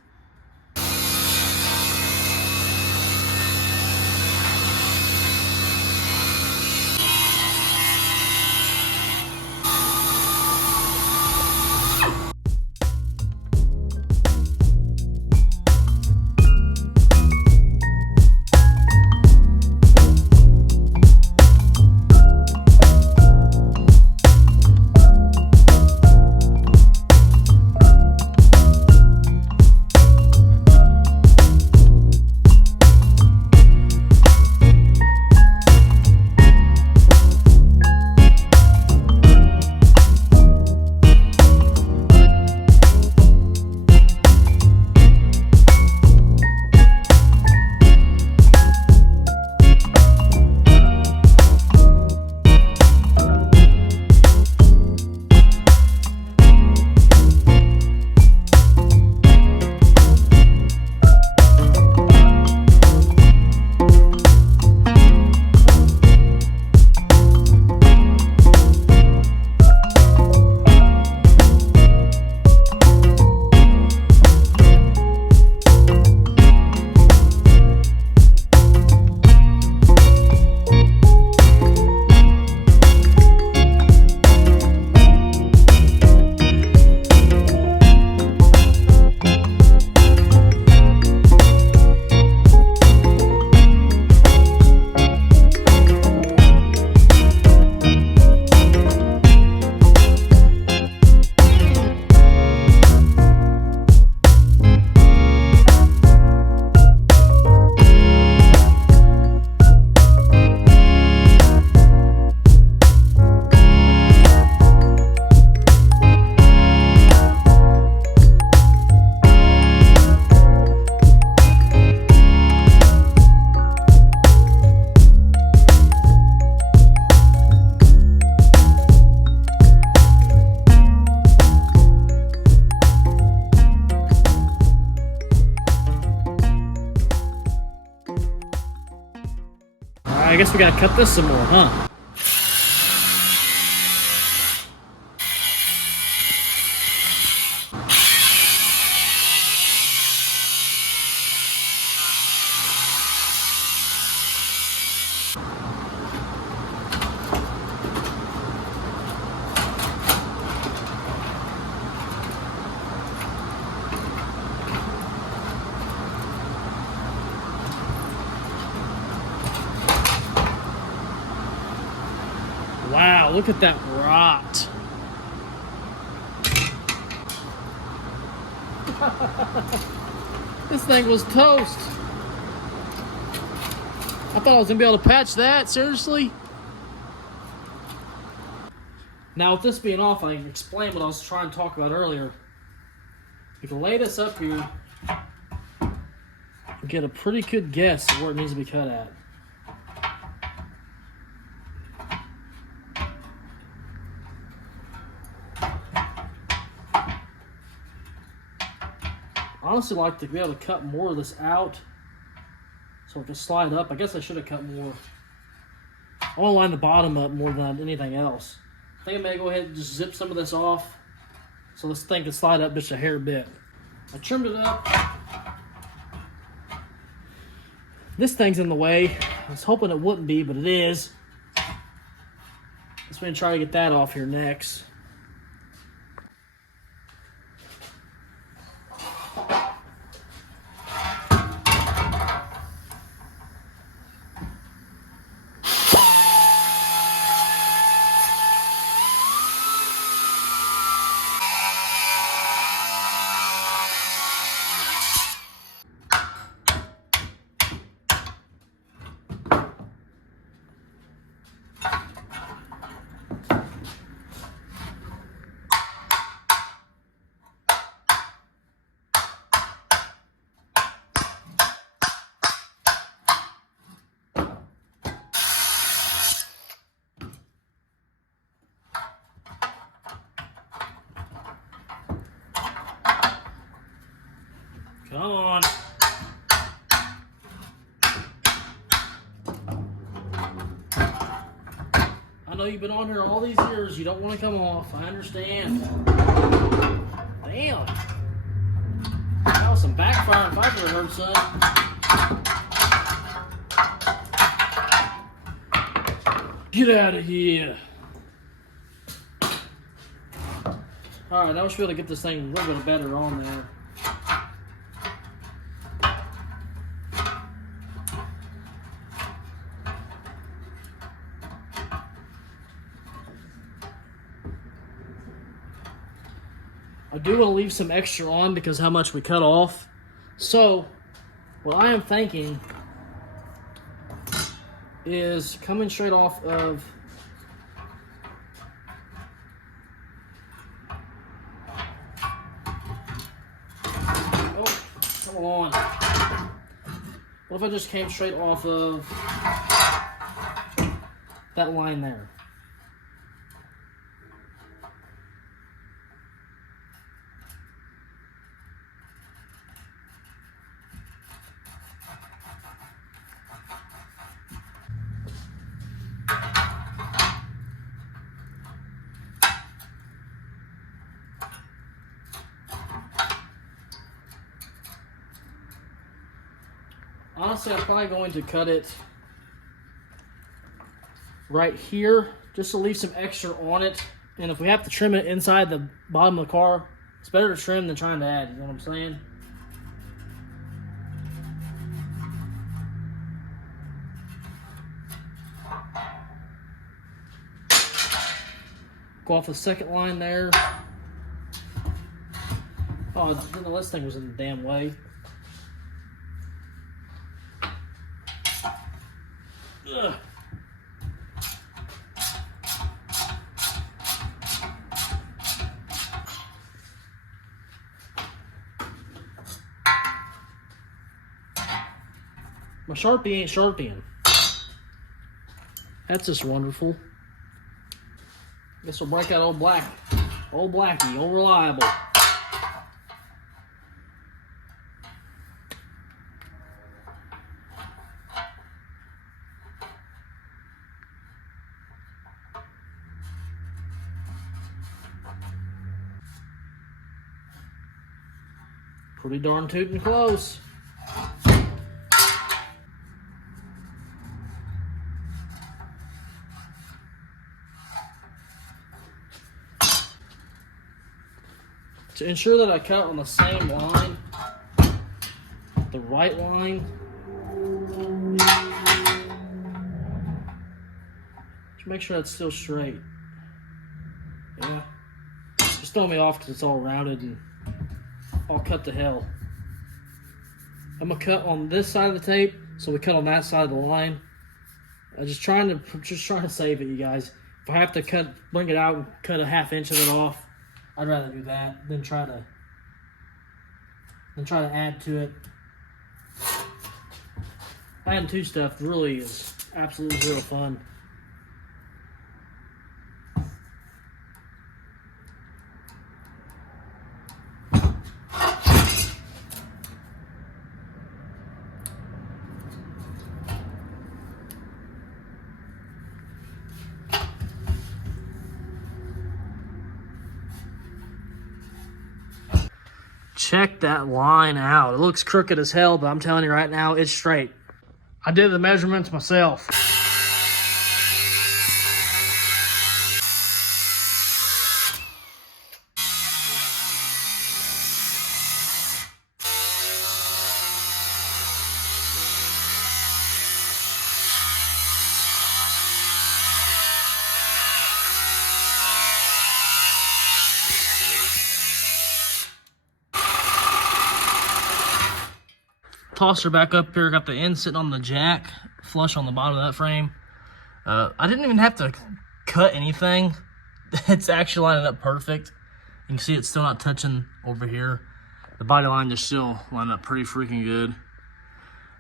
I guess we gotta cut this some more, huh? Wow, look at that rot. This thing was toast. I thought I was gonna be able to patch that, seriously? Now with this being off, I can explain what I was trying to talk about earlier. You can lay this up here and get a pretty good guess of where it needs to be cut at. I honestly like to be able to cut more of this out so it can slide up. I guess I should have cut more. I want to line the bottom up more than anything else. I think I may go ahead and just zip some of this off so this thing can slide up just a hair bit. I trimmed it up. This thing's in the way. I was hoping it wouldn't be, but it is. Let's try to get that off here next. Come on. I know you've been on here all these years. You don't want to come off. I understand. Damn. That was some backfiring if I've ever heard, son. Get out of here. Alright, now we should be able to get this thing a little bit better on there. I do want to leave some extra on because how much we cut off. So, what I am thinking is coming straight off of come on. What if I just came straight off of that line there? Honestly, I'm probably going to cut it right here just to leave some extra on it. And if we have to trim it inside the bottom of the car, it's better to trim than trying to add, you know what I'm saying? Go off the second line there. Oh, I didn't know this thing was in the damn way. Ugh. My Sharpie ain't Sharpieing. That's just wonderful. Guess we'll break out old Blackie, old reliable. Pretty darn tootin' close. To ensure that I cut on the same line, the right line, just make sure that's still straight. Yeah. Just throw me off because it's all rounded and I'll cut to hell. I'm gonna cut on this side of the tape, so we cut on that side of the line. I'm just trying to save it, you guys. If I have to bring it out and cut a ½ inch of it off, I'd rather do that than try to add to it. Adding to stuff really is absolutely zero fun. Check that line out. It looks crooked as hell, but I'm telling you right now, it's straight. I did the measurements myself. Tossed her back up here, got the end sitting on the jack, flush on the bottom of that frame. I didn't even have to cut anything. It's actually lining up perfect. You can see it's still not touching over here. The body line is still lining up pretty freaking good.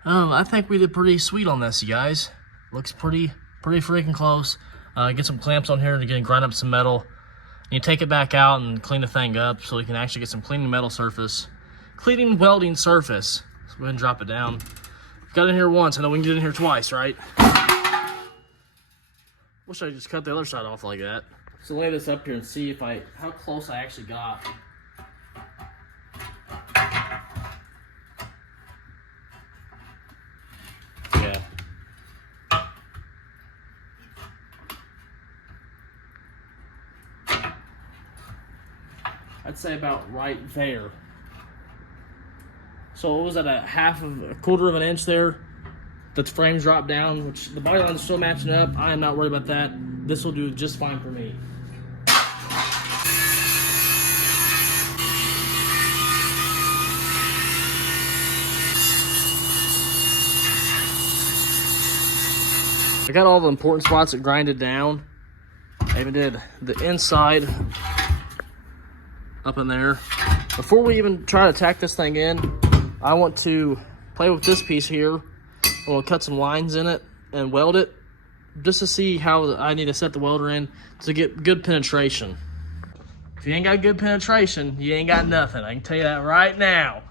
I think we did pretty sweet on this, you guys. Looks pretty freaking close. Get some clamps on here to grind up some metal. You take it back out and clean the thing up so you can actually get some cleaning welding surface. So go ahead and drop it down. Got in here once, I know we can get in here twice, right? Wish I just cut the other side off like that. So lay this up here and see how close I actually got. Yeah. I'd say about right there. So what was that, a quarter of an inch there? The frames dropped down, which the body line is still matching up. I am not worried about that. This will do just fine for me. I got all the important spots that grinded down. I even did the inside up in there. Before we even try to tack this thing in, I want to play with this piece here. I'm gonna cut some lines in it and weld it just to see how I need to set the welder in to get good penetration. If you ain't got good penetration, you ain't got nothing. I can tell you that right now.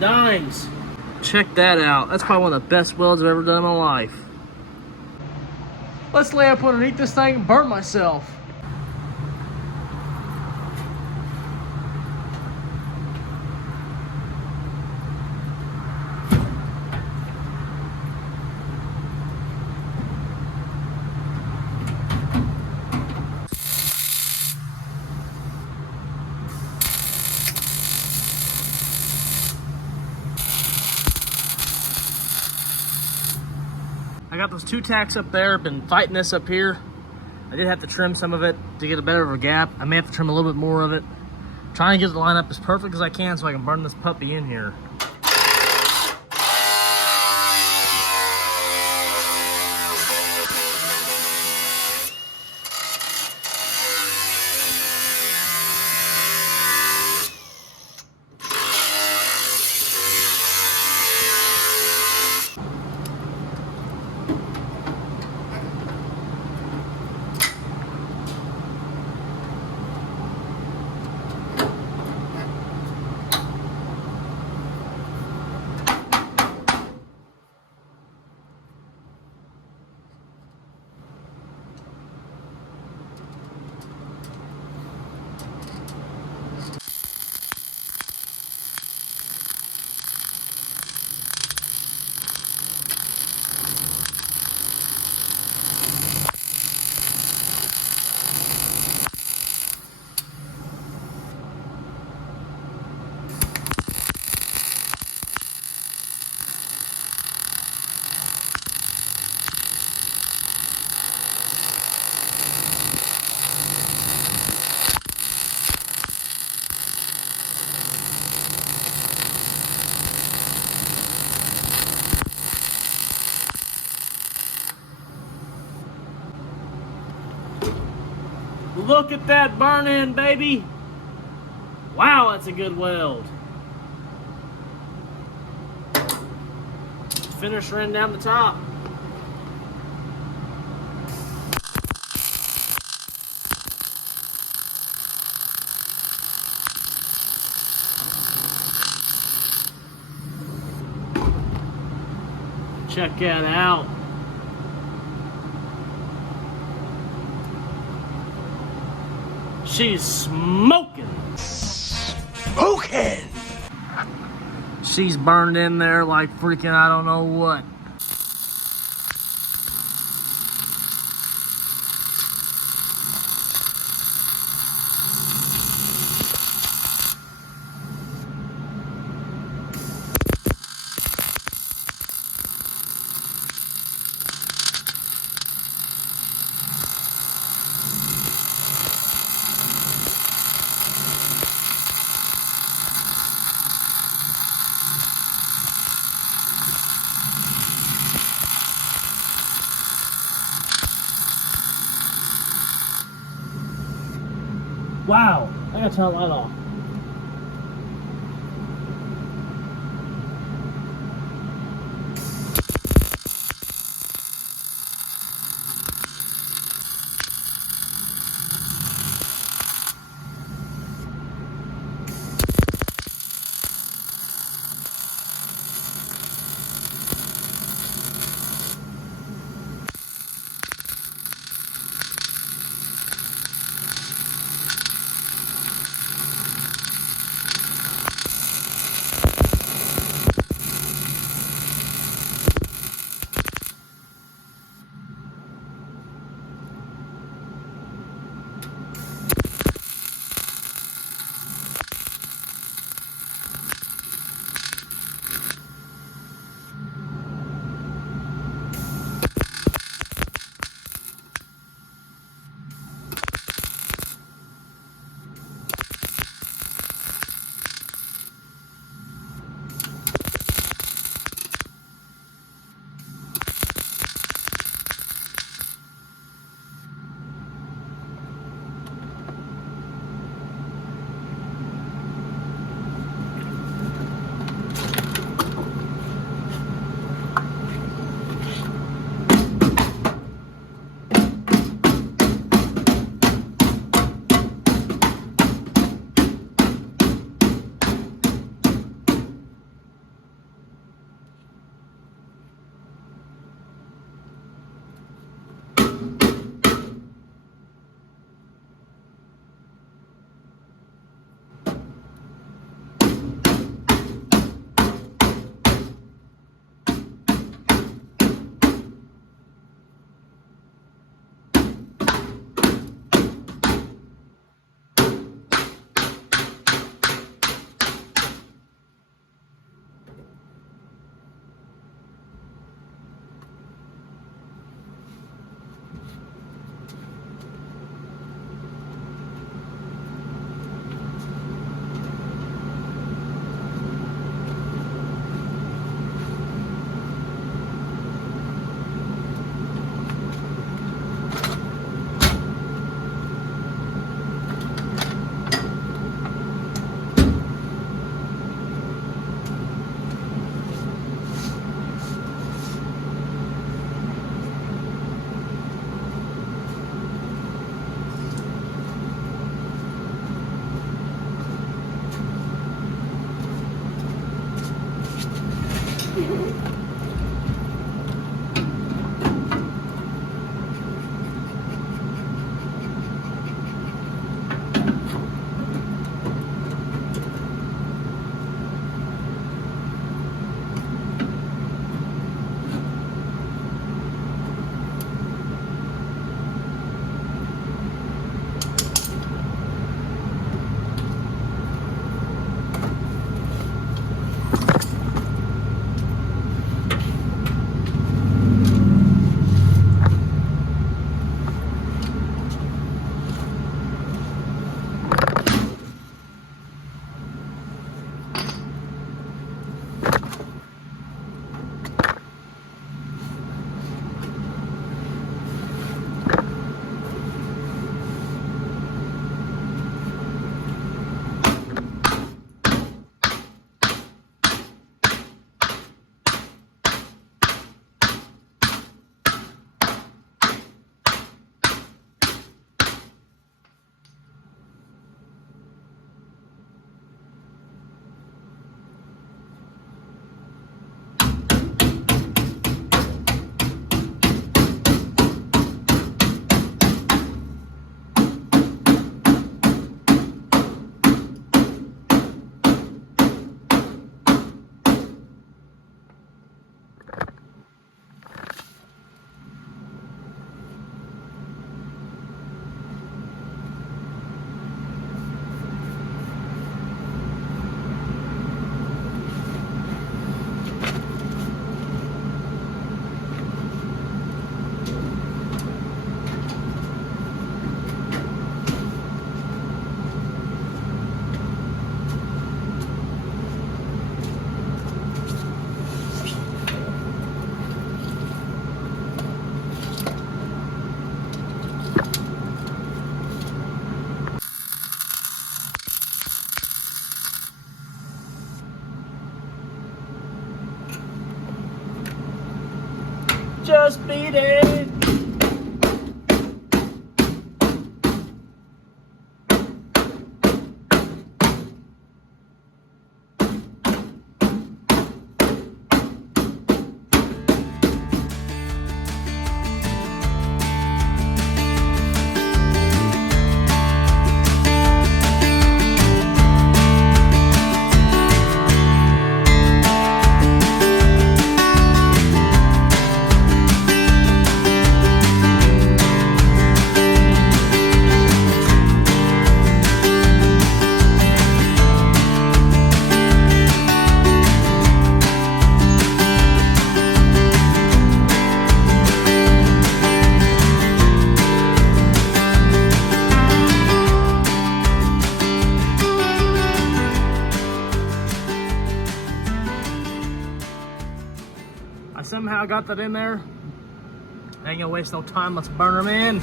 Dimes. Check that out. That's probably one of the best welds I've ever done in my life. Let's lay up underneath this thing and burn myself. I got those 2 tacks up there, been fighting this up here. I did have to trim some of it to get a better of a gap. I may have to trim a little bit more of it. Trying to get the line up as perfect as I can so I can burn this puppy in here. Look at that burn in, baby. Wow, that's a good weld. Finish running down the top. Check that out. She's smoking. Smoking! She's burned in there like freaking I don't know what. Wow, I gotta turn the light off. Just beat it. I somehow got that in there. Ain't gonna waste no time, let's burn them in.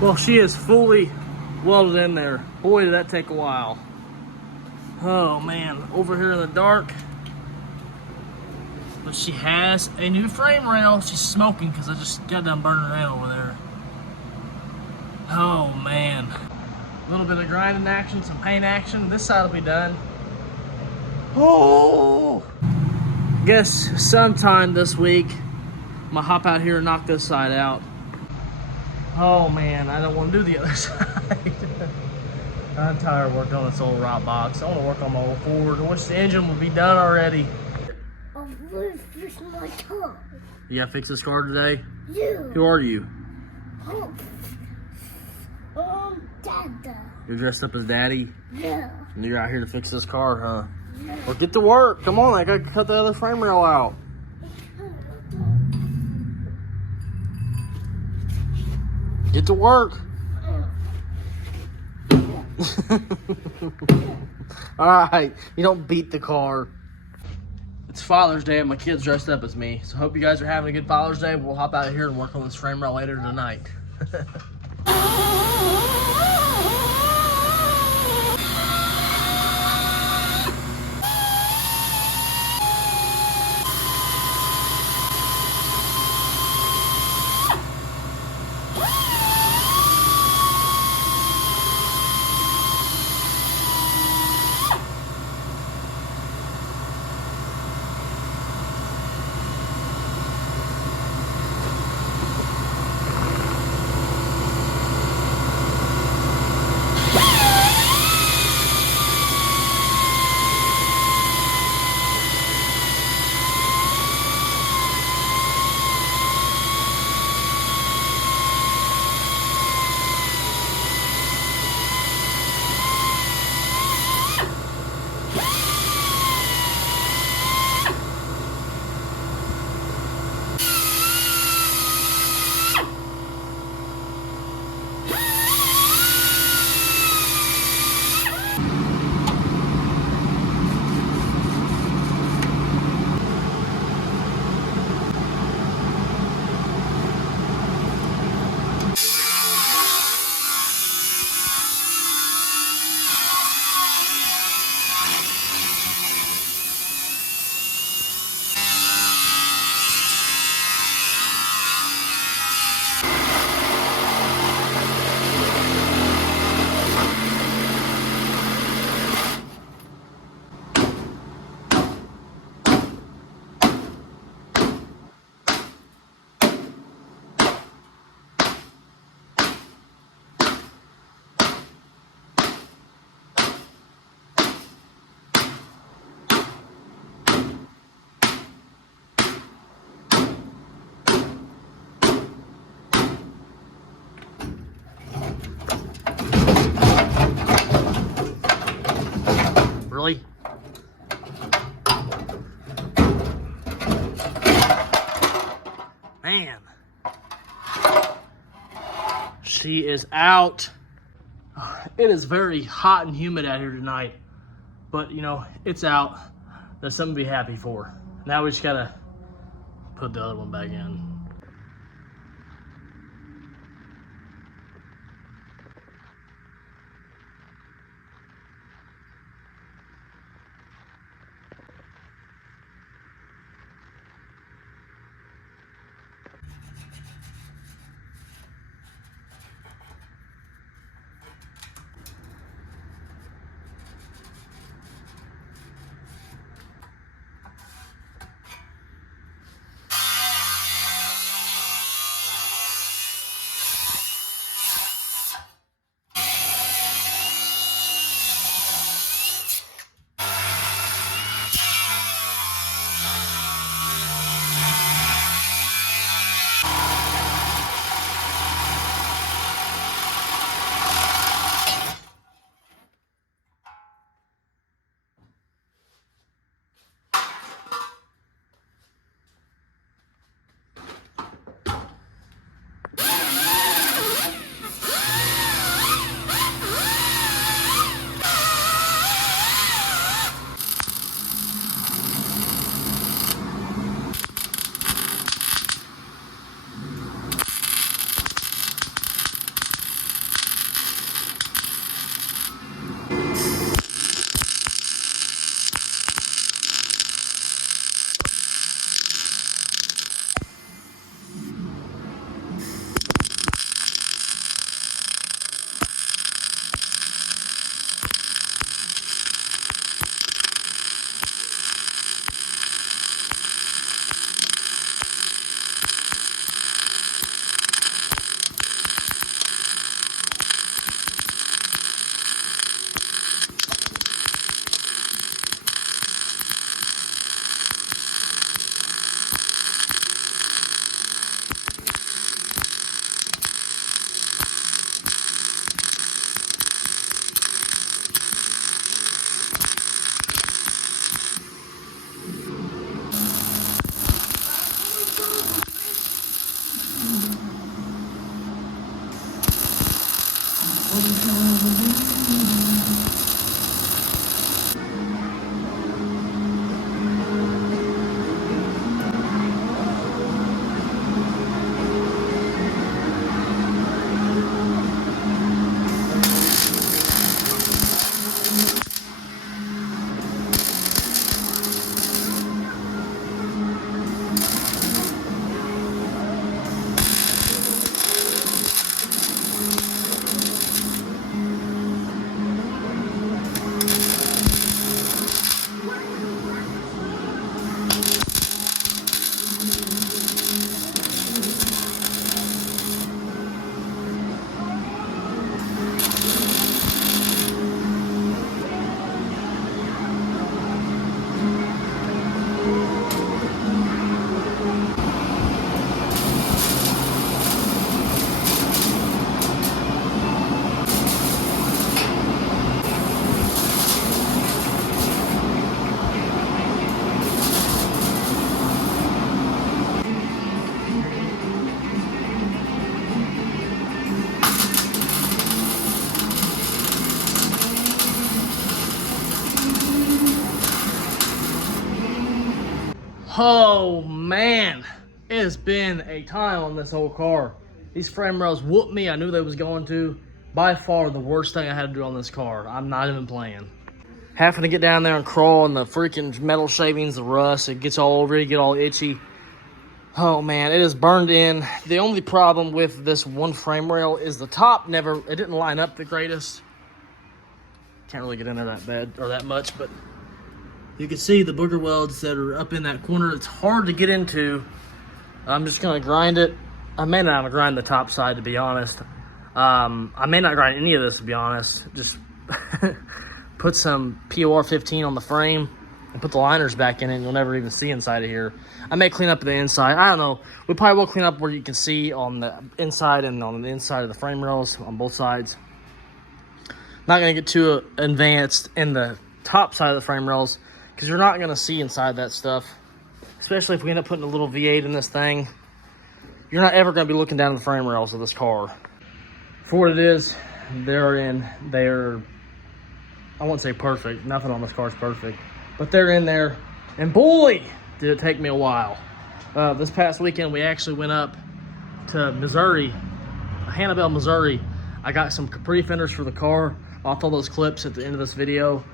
Well, she is fully welded in there. Boy, did that take a while. Oh man, over here in the dark. But she has a new frame rail. She's smoking because I just got done burning her in over there. Oh man. A little bit of grinding action, some paint action. This side will be done. Oh! Guess sometime this week, I'm gonna hop out here and knock this side out. Oh man, I don't want to do the other side. I'm tired of working on this old rot box. I want to work on my old Ford. I wish the engine would be done already. Fix my car. You gotta fix this car today? Yeah. Who are you? Dada. You're dressed up as Daddy? Yeah. And you're out here to fix this car, huh? Yeah. Well, get to work. Come on, I gotta cut the other frame rail out. Get to work. Alright, you don't beat the car. It's Father's Day and my kid's dressed up as me. So hope you guys are having a good Father's Day. We'll hop out here and work on this frame rail later tonight. Really? Man. She is out. It is very hot and humid out here tonight. But, you know, it's out. That's something to be happy for. Now we just gotta put the other one back in. Oh man, it has been a time on this whole car. These frame rails whooped me. I knew they was going to. By far the worst thing I had to do on this car. I'm not even playing. Having to get down there and crawl in the freaking metal shavings, the rust, it gets all over you, get all itchy. Oh man, it is burned in. The only problem with this one frame rail is the top it didn't line up the greatest. Can't really get in there that bad or that much, but you can see the booger welds that are up in that corner. It's hard to get into. I'm just gonna grind it. I may not grind the top side, to be honest. I may not grind any of this, to be honest. Just put some POR 15 on the frame and put the liners back in it, and you'll never even see inside of here. I may clean up the inside. I don't know. We probably will clean up where you can see on the inside and on the inside of the frame rails on both sides. Not gonna get too advanced in the top side of the frame rails, because you're not gonna see inside that stuff, especially if we end up putting a little V8 in this thing. You're not ever gonna be looking down the frame rails of this car. For what it is, they're, I won't say perfect, nothing on this car is perfect, but they're in there, and boy, did it take me a while. This past weekend, we actually went up to Missouri, Hannibal, Missouri. I got some Capri fenders for the car. I'll throw those clips at the end of this video.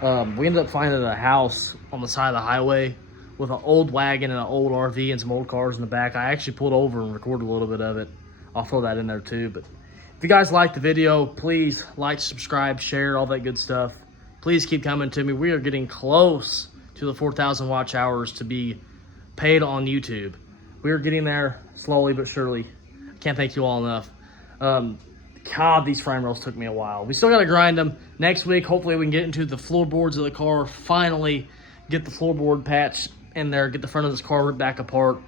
We ended up finding a house on the side of the highway with an old wagon and an old RV and some old cars in the back. I actually pulled over and recorded a little bit of it. I'll throw that in there too. But if you guys like the video, please like, subscribe, share, all that good stuff. Please keep coming to me. We are getting close to the 4,000 watch hours to be paid on YouTube. We are getting there slowly but surely. Can't thank you all enough. God, these frame rails took me a while. We still got to grind them. Next week, hopefully we can get into the floorboards of the car, finally get the floorboard patch in there, get the front of this car ripped back apart,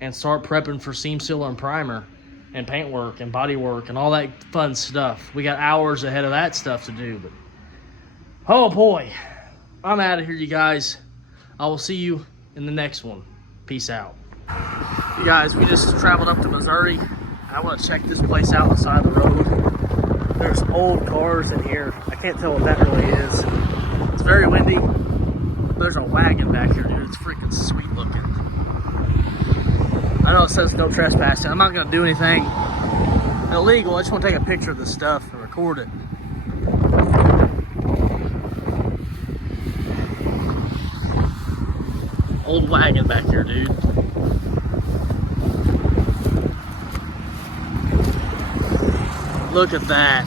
and start prepping for seam sealer and primer and paint work and body work and all that fun stuff. We got hours ahead of that stuff to do. But oh boy, I'm out of here, you guys. I will see you in the next one. Peace out. You guys, we just traveled up to Missouri. I want to check this place out on the side of the road. There's old cars in here. I can't tell what that really is. It's very windy. There's a wagon back here, dude. It's freaking sweet looking. I know it says no trespassing. I'm not going to do anything illegal. I just want to take a picture of this stuff and record it. Old wagon back here, dude. Look at that.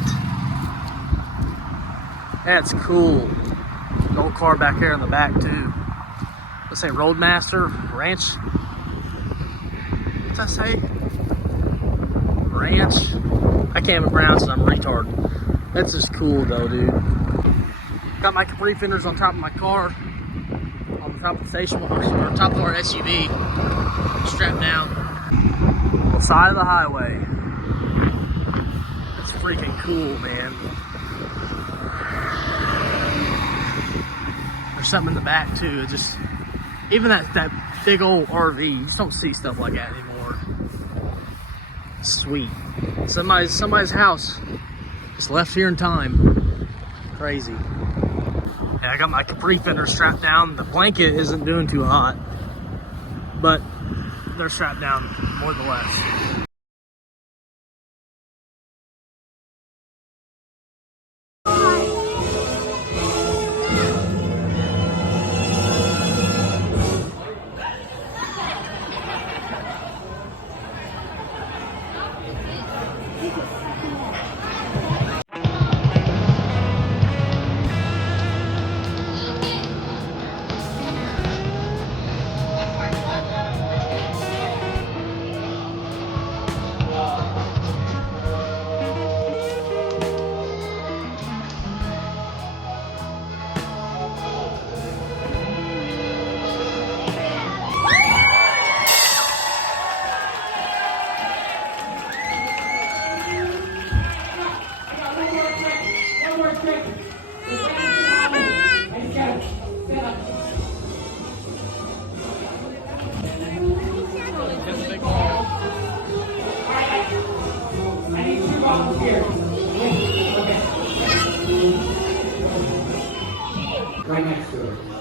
That's cool. An old car back there in the back too. Let's say Roadmaster Ranch. What's that say? Ranch. I can't even pronounce it. I'm a retard. That's just cool though, dude. Got my Capri fenders on top of my car, on the top of the station wagon, or top of our SUV, strapped down on the side of the highway. That's freaking cool, man. There's something in the back too. It just, even that big old RV, you just don't see stuff like that anymore. Sweet. Somebody's house just left here in time. Crazy. Yeah, I got my Capri fender strapped down. The blanket isn't doing too hot, but they're strapped down more than less. Right next to it.